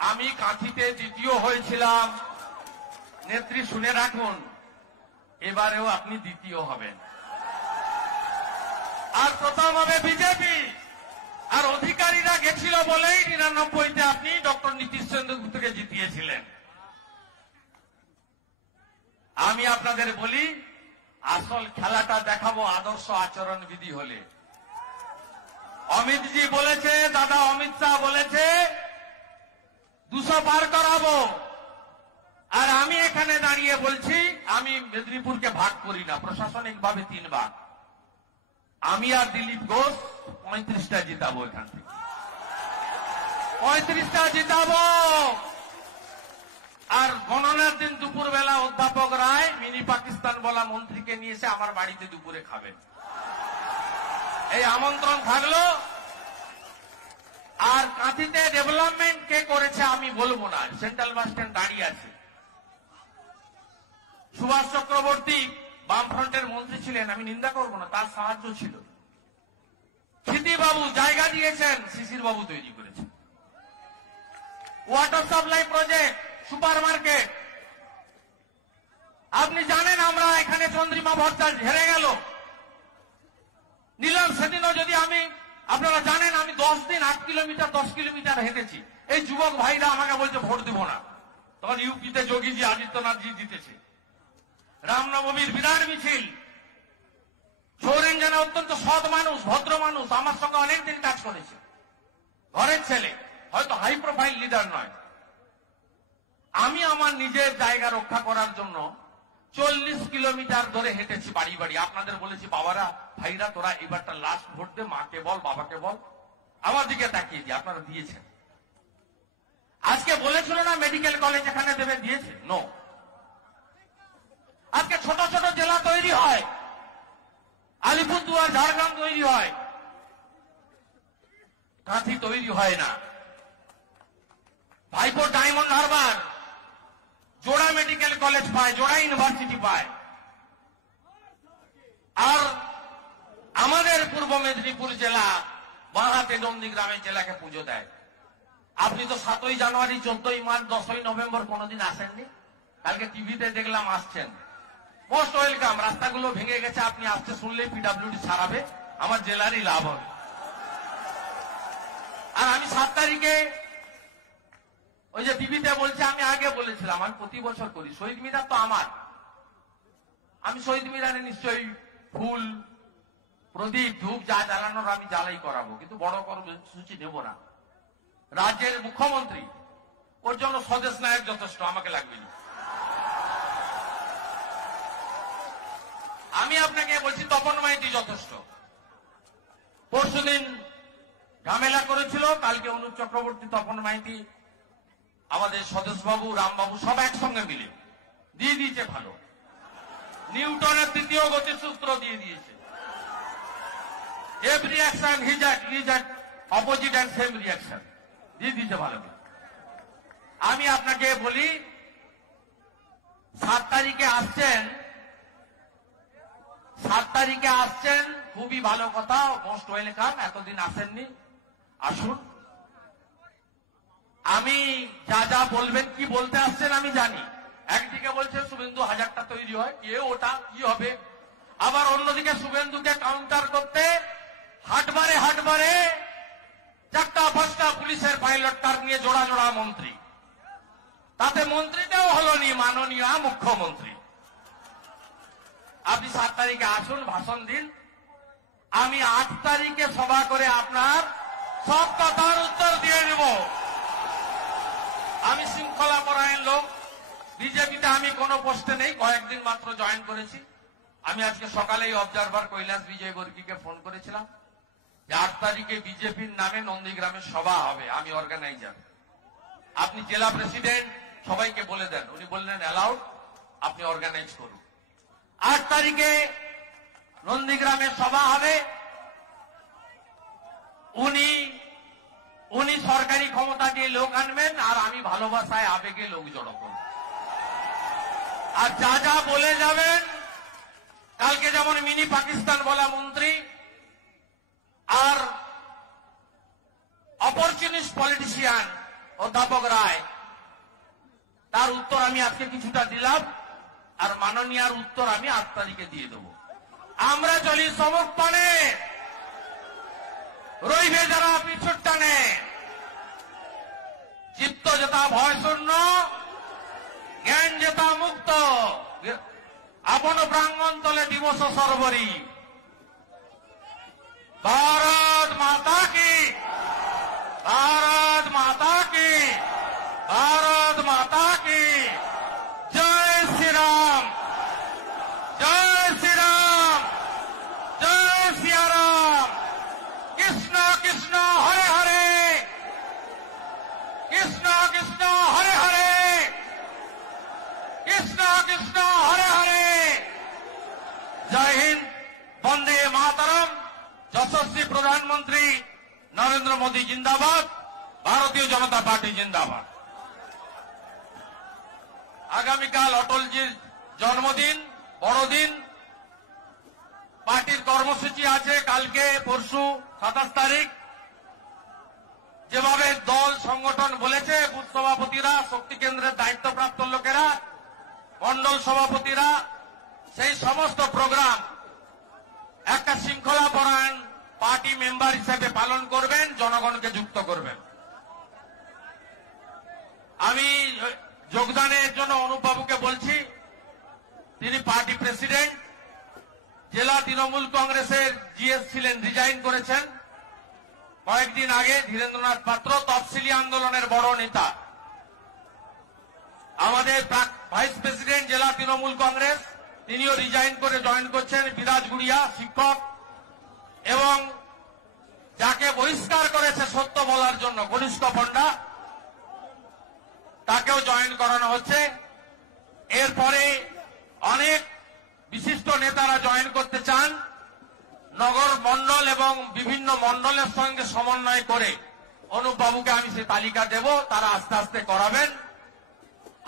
আমি কাঁথিতে দ্বিতীয় হয়েছিলাম। নেত্রী শুনে রাখুন, এবারেও আপনি দ্বিতীয় হবেন, আর প্রথম হবে বিজেপি। আর অধিকারীরা গেছিল বলেই 99তে আপনি ডক্টর নীতিশ সেনগুপ্তকে জিতিয়েছিলেন। আমি আপনাদের বলি, আসল খেলাটা দেখাবো আদর্শ আচরণ বিধি হলে। অমিতজি বলেছে, দাদা অমিত শাহ বলেছে 200 পার করাবো, আর আমি এখানে দাঁড়িয়ে বলছি আমি মেদিনীপুরকে ভাগ করি না, প্রশাসনিক ভাবে 3 ভাগ। আমি আর দিলীপ ঘোষ 35টা জিতাবো, এখান থেকে 35টা জিতাবো। আর গণনার দিন দুপুরবেলা অধ্যাপক রায় মিনি পাকিস্তান বলা মন্ত্রীকে নিয়ে এসে আমার বাড়িতে দুপুরে খাবেন, এই আমন্ত্রণ থাকলো। আর কাঁথিতে ডেভেলপমেন্ট কে করেছে আমি বলবো না, সেন্ট্রাল বাস স্ট্যান্ড দাঁড়িয়ে আছে। সুভাষ চক্রবর্তী বামফ্রন্টের মন্ত্রী ছিলেন, আমি নিন্দা করবো না, তার সাহায্য ছিল। বাবু জায়গা দিয়েছেন, শিশির বাবু তৈরি করেছেন। Water supply project, super market, আপনি জানেন আমরা এখানে চন্দ্রিমা ভট্টাচার্য হেরে গেল, নিলাম সেদিনও। যদি আমি, আপনারা জানেন আমি 10 দিন 8 কিলোমিটার 10 কিলোমিটার হেঁটেছি। এই যুবক ভাইরা আমাকে বলছে ভোট দিব না, তখন ইউপিতে যোগীজি আদিত্যনাথজি জিতেছে। রামনবমীর বিরাট মিছিল, সৌরেন জানা অত্যন্ত সৎ মানুষ, ভদ্র মানুষ, আমার সঙ্গে অনেকদিন কাজ করেছে, ঘরের ছেলে, হয়তো হাই প্রোফাইল লিডার নয়। আমি আমার নিজের জায়গা রক্ষা করার জন্য 40 কিলোমিটার ধরে হেঁটেছি বাড়ি বাড়ি। আপনাদের বলেছি বাবারা, ভাইরা, তোরা এবারটা লাস্ট ভোট দে, মাকে বল, বাবাকে বল, আমার দিকে তাকিয়ে দিয়ে। আপনারা দিয়েছেন। আজকে বলেছিল না মেডিকেল কলেজ এখানে দেবে, দিয়েছে? নো। আজকে ছোট ছোট জেলা তৈরি হয়, আলিপুরদুয়ার, ঝাড়গ্রাম তৈরি হয়, কাঁথি তৈরি হয় না। ভাইপো ডায়মন্ড হারবার, জোড়া মেডিকেল কলেজ পায়, জোড়া ইউনিভার্সিটি পায়। আর আমাদের পূর্ব মেদিনীপুর জেলা বাঁহাতে নন্দীগ্রামের জেলাকে পুজো দেয়। আপনি তো 7ই জানুয়ারি, 14ই মার্চ, 10ই নভেম্বর কোনদিন আসেননি। কালকে টিভিতে দেখলাম আসছেন, মোস্ট ওয়েলকাম। রাস্তাগুলো ভেঙে গেছে, আপনি আসতে শুনলে পিডব্লিউডি ছাড়াবে, আমার জেলারই লাভ হবে। আর আমি 7 তারিখে ওই যে টিভিতে বলছে, আমি আগে বলেছিলাম আমি প্রতি বছর করি। শহীদ মিনার তো আমার, আমি শহীদ মিনারে নিশ্চয়ই ফুল, প্রদীপ, ধূপ যা জ্বালানোর আমি জ্বালাই করাবো, কিন্তু বড় কর্মসূচি নেব না। রাজ্যের মুখ্যমন্ত্রী, ওর জন্য স্বদেশ নায়ক যথেষ্ট, আমাকে লাগবে না। আমি আপনাকে বলছি তপন মাইতি যথেষ্ট। পরশুদিন ঝামেলা করেছিল, কালকে অনুপ চক্রবর্তী, তপন মাইতি, আমাদের স্বদেশবাবু, রামবাবু সব একসঙ্গে মিলে দিয়ে দিয়েছে ভালো। নিউটনের 3য় গতিসূত্র দিয়ে দিয়েছে। Every action is at opposite and same reaction দিয়ে দিয়েছে ভালো। আমি আপনাকে বলি 7 তারিখে আসছেন, 7 তারিখে আসছেন, খুবই ভালো কথা, মোস্ট ওয়েলকাম। এতদিন আসেননি, আসুন। আমি যা যা বলবেন, কি বলতে আসছেন আমি জানি। একদিকে বলছে শুভেন্দু 1000টা তৈরি হয়, ওটা কি হবে, আবার অন্যদিকে শুভেন্দুকে কাউন্টার করতে হাটবারে হাটবারে 4-5টা পুলিশের পাইলট কার নিয়ে জোড়া জোড়া মন্ত্রী, তাতে মন্ত্রীটাও হলনি মাননীয় মুখ্যমন্ত্রী। আপনি 7 তারিখে আসুন, ভাষণ দিন, আমি 8 তারিখে সভা করে আপনার সব কথার উত্তর দিয়ে নেব। আমি শৃঙ্খলা পরায়ণ লোক, বিজেপিতে আমি কোনো পোস্টে নেই, কয়েকদিন মাত্র জয়েন করেছি। আমি আজকে সকালেই অবজারভার কৈলাস বিজয় বর্গীকে ফোন করেছিলাম যে 8 তারিখে বিজেপির নামে নন্দীগ্রামে সভা হবে, আমি অর্গানাইজার, আপনি জেলা প্রেসিডেন্ট সবাইকে বলে দেন। উনি বললেন অ্যালাউড, আপনি অর্গানাইজ করুন। 8 তারিখে নন্দীগ্রামে সভা হবে। উনি সরকারি ক্ষমতা দিয়ে লোক আনবেন, আর আমি ভালোবাসায় আবেগে লোক জড়ো করব। আর যা যা বলে যাবেন, কালকে যেমন মিনি পাকিস্তান বলা মন্ত্রী আর অপরচুনিস্ট পলিটিশিয়ান অধ্যাপক রায়, তার উত্তর আমি আজকে কিছুটা দিলাম, আর মাননীয়ার উত্তর আমি 8 তারিখে দিয়ে দেব। আমরা চলি সমর্পণে, রইবে যারা পিছুর টানে, চিত্ত যেতা ভয় শূন্য, জ্ঞান যেতা মুক্ত, আপন প্রাঙ্গণ তলে দিবস সর্বরী। ভারত মাতা কি, ভারত মাতা কি, ভারত মাতা কি, জয় শ্রীরাম, জয় শ্রীরাম, জয় সিয়ারাম। কৃষ্ণ কৃষ্ণ হরে হরে, কৃষ্ণ কৃষ্ণ হরে হরে, কৃষ্ণ কৃষ্ণ হরে হরে। জয় হিন্দ, বন্দে মাতরম। যশস্বী প্রধানমন্ত্রী নরেন্দ্র মোদী জিন্দাবাদ, ভারতীয় জনতা পার্টি জিন্দাবাদ। আগামীকাল অটলজির জন্মদিন, বড়দিন, পার্টির কর্মসূচি আছে কালকে পরশু 27 তারিখ। যেভাবে দল সংগঠন বলেছে, বুথ সভাপতিরা, শক্তি কেন্দ্রের দায়িত্বপ্রাপ্ত লোকেরা, মন্ডল সভাপতিরা সেই সমস্ত প্রোগ্রাম একটা শৃঙ্খলা পরায়ণ পার্টি মেম্বার হিসেবে পালন করবেন, জনগণকে যুক্ত করবেন। আমি যোগদানের জন্য অনুপবাবুকে বলছি, তিনি পার্টি প্রেসিডেন্ট, জেলা তৃণমূল কংগ্রেসের জিএস ছিলেন, রিজাইন করেছেন কয়েকদিন আগে। ধীরেন্দ্রনাথ পাত্র তফসিলি আন্দোলনের বড় নেতা। আমাদের ভাইস প্রেসিডেন্ট জেলা তৃণমূল কংগ্রেস, তিনিও রিজাইন করে জয়েন করছেন, বিরাজ গুড়িয়া শিক্ষক, এবং যাকে বহিষ্কার করেছে সত্য বলার জন্য কনিষ্ঠ পণ্ডা, তাকেও জয়েন করানো হচ্ছে। এরপরে অনেক বিশিষ্ট নেতারা জয়েন করতে চান। নগর মন্ডল এবং বিভিন্ন মন্ডলের সঙ্গে সমন্বয় করে অনুপবাবুকে আমি সে তালিকা দেব, তারা আস্তে আস্তে করাবেন।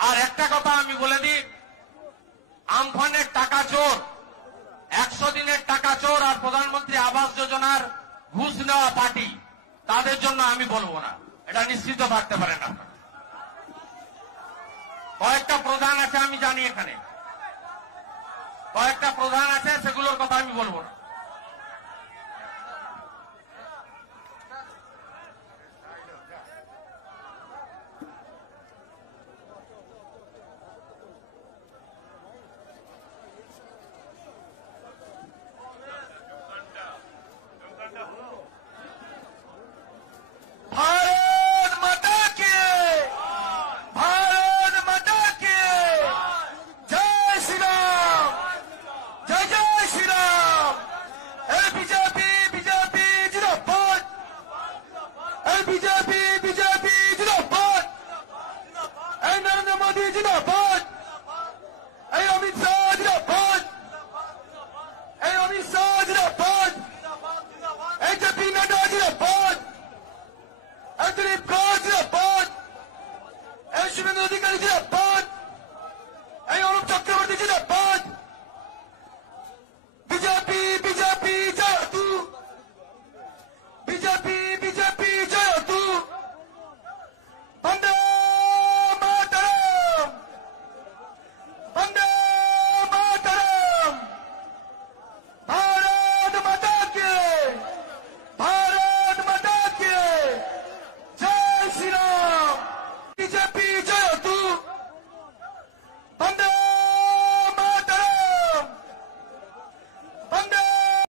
আর একটা কথা আমি বলে দিই, আমফানের টাকা চোর, 100 দিনের টাকা চোর আর প্রধানমন্ত্রী আবাস যোজনার ঘুষ নেওয়া পার্টি, তাদের জন্য আমি বলবো না, এটা নিশ্চিত থাকতে পারেন আপনারা। কয়েকটা প্রধান আছে আমি জানি, এখানে কয়েকটা প্রধান আছে, সেগুলোর কথা আমি বলবো না। भारत माता के, भारत माता के, जय श्री राम, जय जय श्री राम। बीजेपी बीजेपी जिंदाबाद, बीजेपी बीजेपी जिंदाबाद, नरेंद्र मोदी जिंदाबाद, अमित शाह जिंदाबाद, अमित शाह जिंदाबाद, जेपी नड्डा जिंदाबाद, दिलीप घोष जिंदाबाद, शुभेंदु अधिकारी जिंदाबाद।